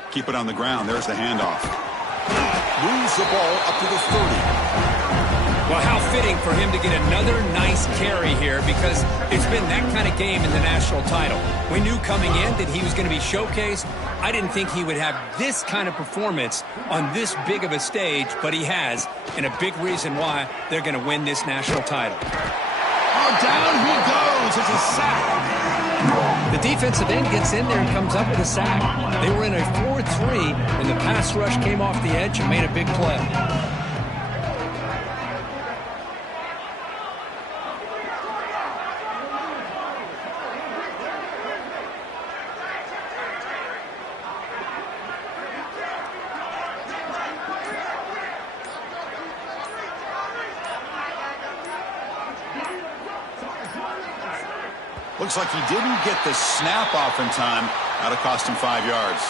Keep it on the ground. There's the handoff. Moves the ball up to the 30. Well, how fitting fitting for him to get another nice carry here because it's been that kind of game in the national title. We knew coming in that he was going to be showcased. I didn't think he would have this kind of performance on this big of a stage, but he has, and a big reason why they're going to win this national title. Oh, down he goes. It's a sack. The defensive end gets in there and comes up with a sack. They were in a 4-3, and the pass rush came off the edge and made a big play. Looks like he didn't get the snap off in time. That'll cost him 5 yards.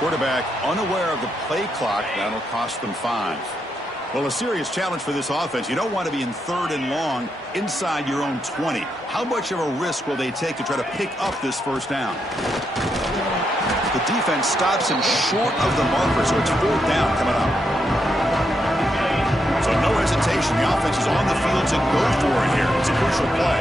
Quarterback unaware of the play clock. That'll cost them 5. Well, a serious challenge for this offense. You don't want to be in 3rd and long inside your own 20. How much of a risk will they take to try to pick up this first down? The defense stops him short of the marker, so it's 4th down coming up. So no hesitation. The offense is on the field to go for it here. It's a crucial play.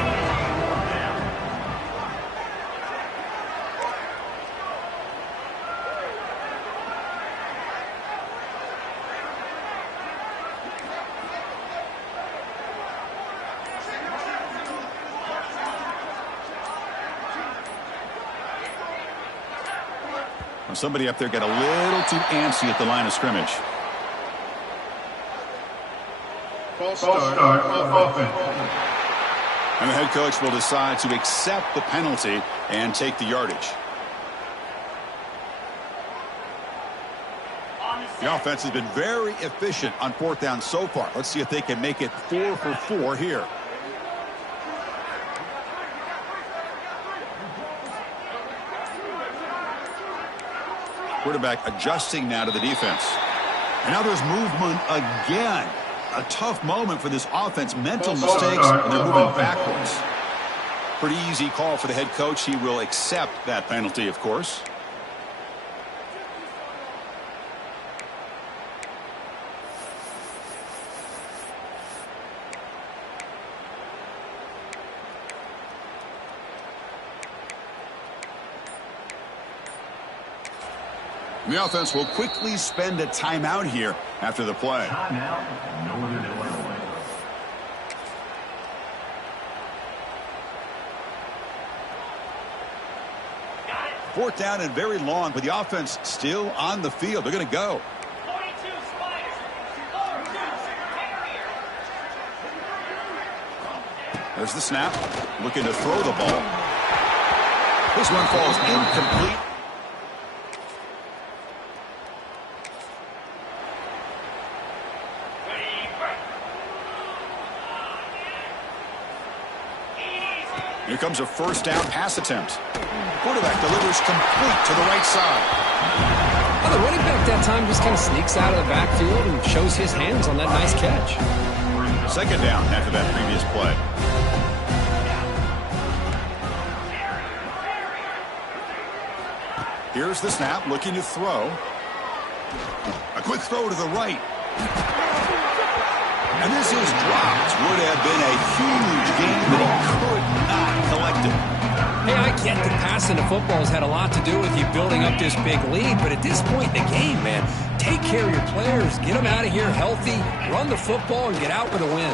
Well, somebody up there got a little too antsy at the line of scrimmage. False start offense. And the head coach will decide to accept the penalty and take the yardage. The offense has been very efficient on 4th down so far. Let's see if they can make it 4 for 4 here. Quarterback adjusting now to the defense. And now there's movement again. A tough moment for this offense. Mental mistakes, and they're moving backwards. Pretty easy call for the head coach. He will accept that penalty, of course. The offense will quickly spend a timeout here after the play. Fourth down and very long, but the offense still on the field. They're going to go. There's the snap. Looking to throw the ball. This one falls incomplete. Here comes a first down pass attempt. Quarterback delivers complete to the right side. Well, the running back that time just kind of sneaks out of the backfield and shows his hands on that nice catch. Second down after that previous play. Here's the snap, looking to throw. A quick throw to the right. And this is dropped. Would have been a huge game, but he could not collect it. Hey, I get that passing the football has had a lot to do with you building up this big lead, but at this point in the game, man, take care of your players. Get them out of here healthy, run the football, and get out with a win.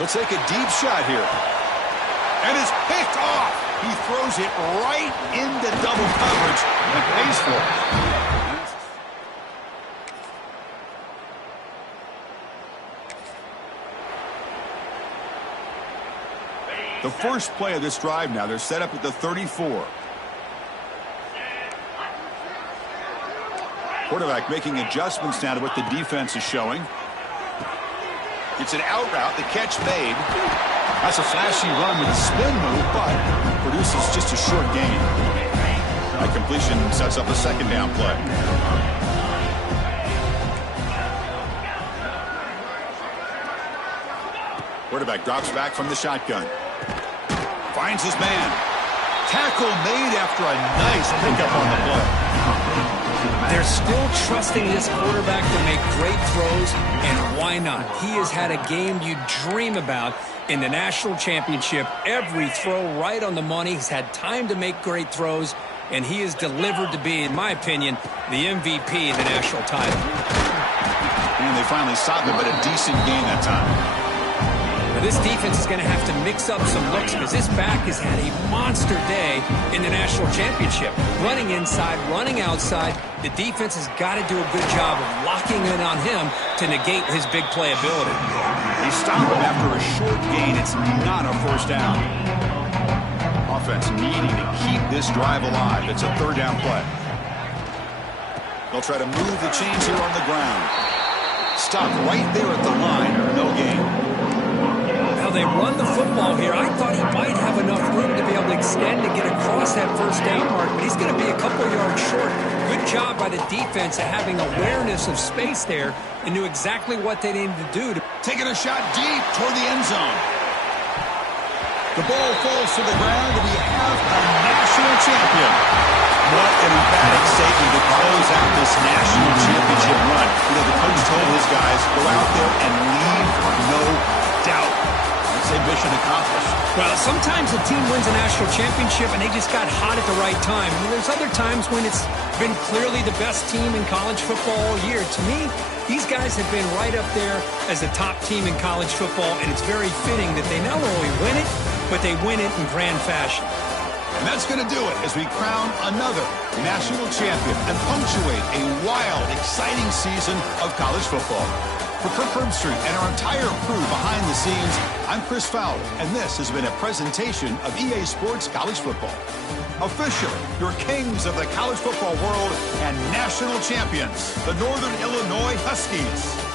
Let's take a deep shot here. And it's picked off. He throws it right into double coverage and pays for it. The first play of this drive now, they're set up at the 34. Quarterback making adjustments now to what the defense is showing. It's an out route, the catch made. That's a flashy run with a spin move, but produces just a short gain. That completion sets up a second down play. Quarterback drops back from the shotgun. Finds his man. Tackle made after a nice pickup on the play. They're still trusting this quarterback to make great throws, and why not? He has had a game you dream about in the national championship. Every throw right on the money. He's had time to make great throws, and he is delivered to be, in my opinion, the MVP in the national title. And they finally stopped him, but a decent game that time. Now this defense is going to have to mix up some looks because this back has had a monster day in the national championship. Running inside, running outside. The defense has got to do a good job of locking in on him to negate his big play ability. They stop him after a short gain. It's not a first down. Offense needing to keep this drive alive. It's a third down play. They'll try to move the chains here on the ground. Stop right there at the line. No gain. Now they run the football here. I thought he might have enough room to be able to extend and get across that first down mark, but he's going to be a couple yards short. Good job by the defense of having awareness of space there and knew exactly what they needed to do. Taking a shot deep toward the end zone. The ball falls to the ground, and we have a national champion. What an emphatic statement to close out this national championship run. You know, the coach told his guys, go out there and leave no doubt. I'd say mission accomplished. Well, sometimes a team wins a national championship and they just got hot at the right time. And there's other times when it's been clearly the best team in college football all year. To me, these guys have been right up there as a top team in college football, and it's very fitting that they not only win it, but they win it in grand fashion. And that's going to do it as we crown another national champion and punctuate a wild, exciting season of college football. For Kirk Herbstreit and our entire crew behind the scenes, I'm Chris Fowler, and this has been a presentation of EA Sports College Football. Officially, your kings of the college football world and national champions, the Northern Illinois Huskies.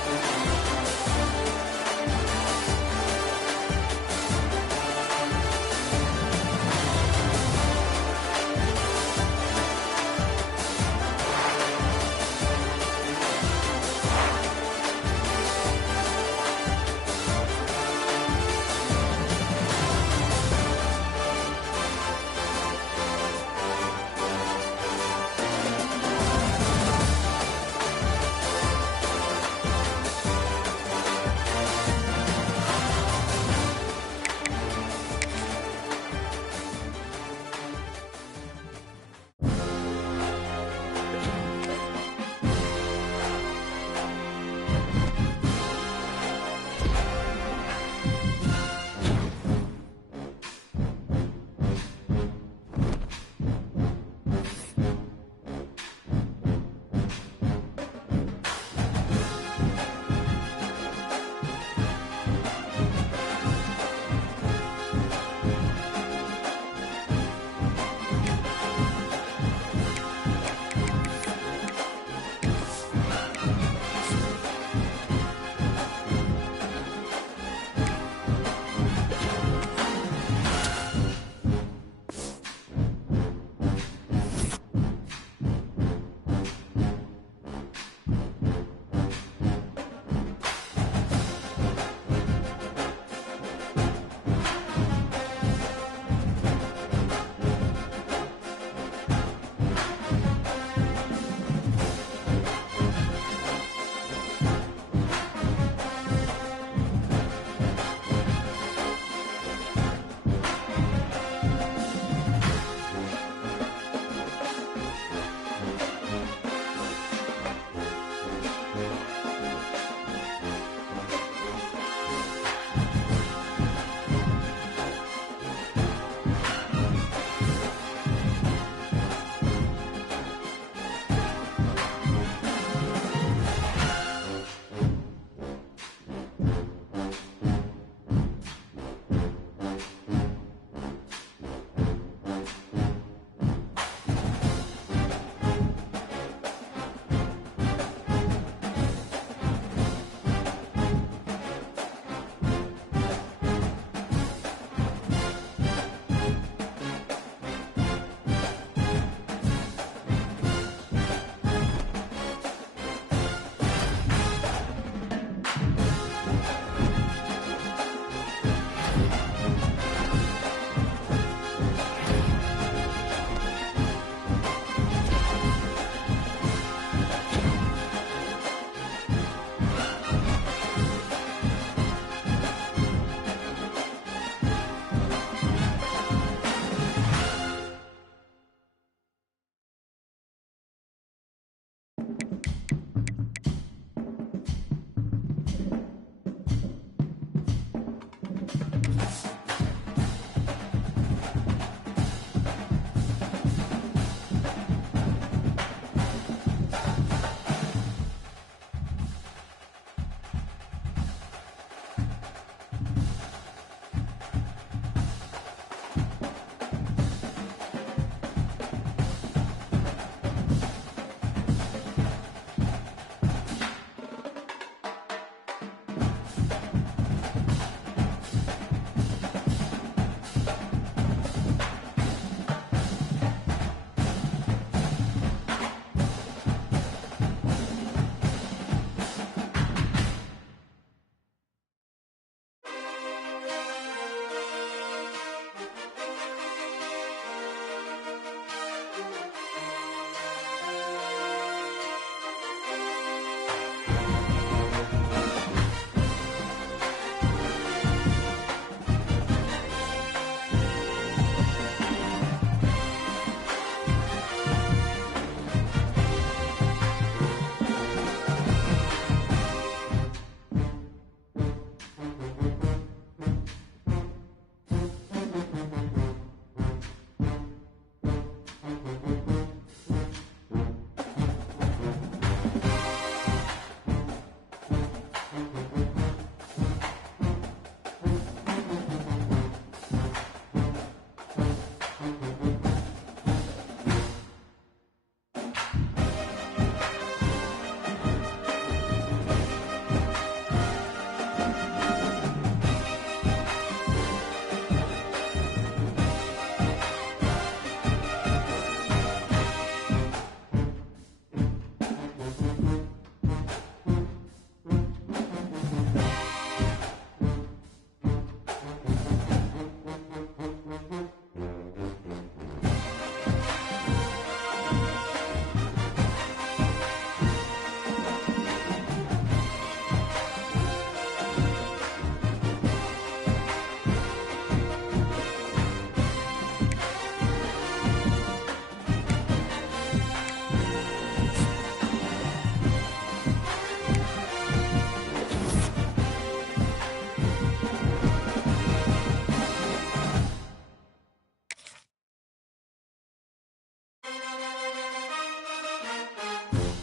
it.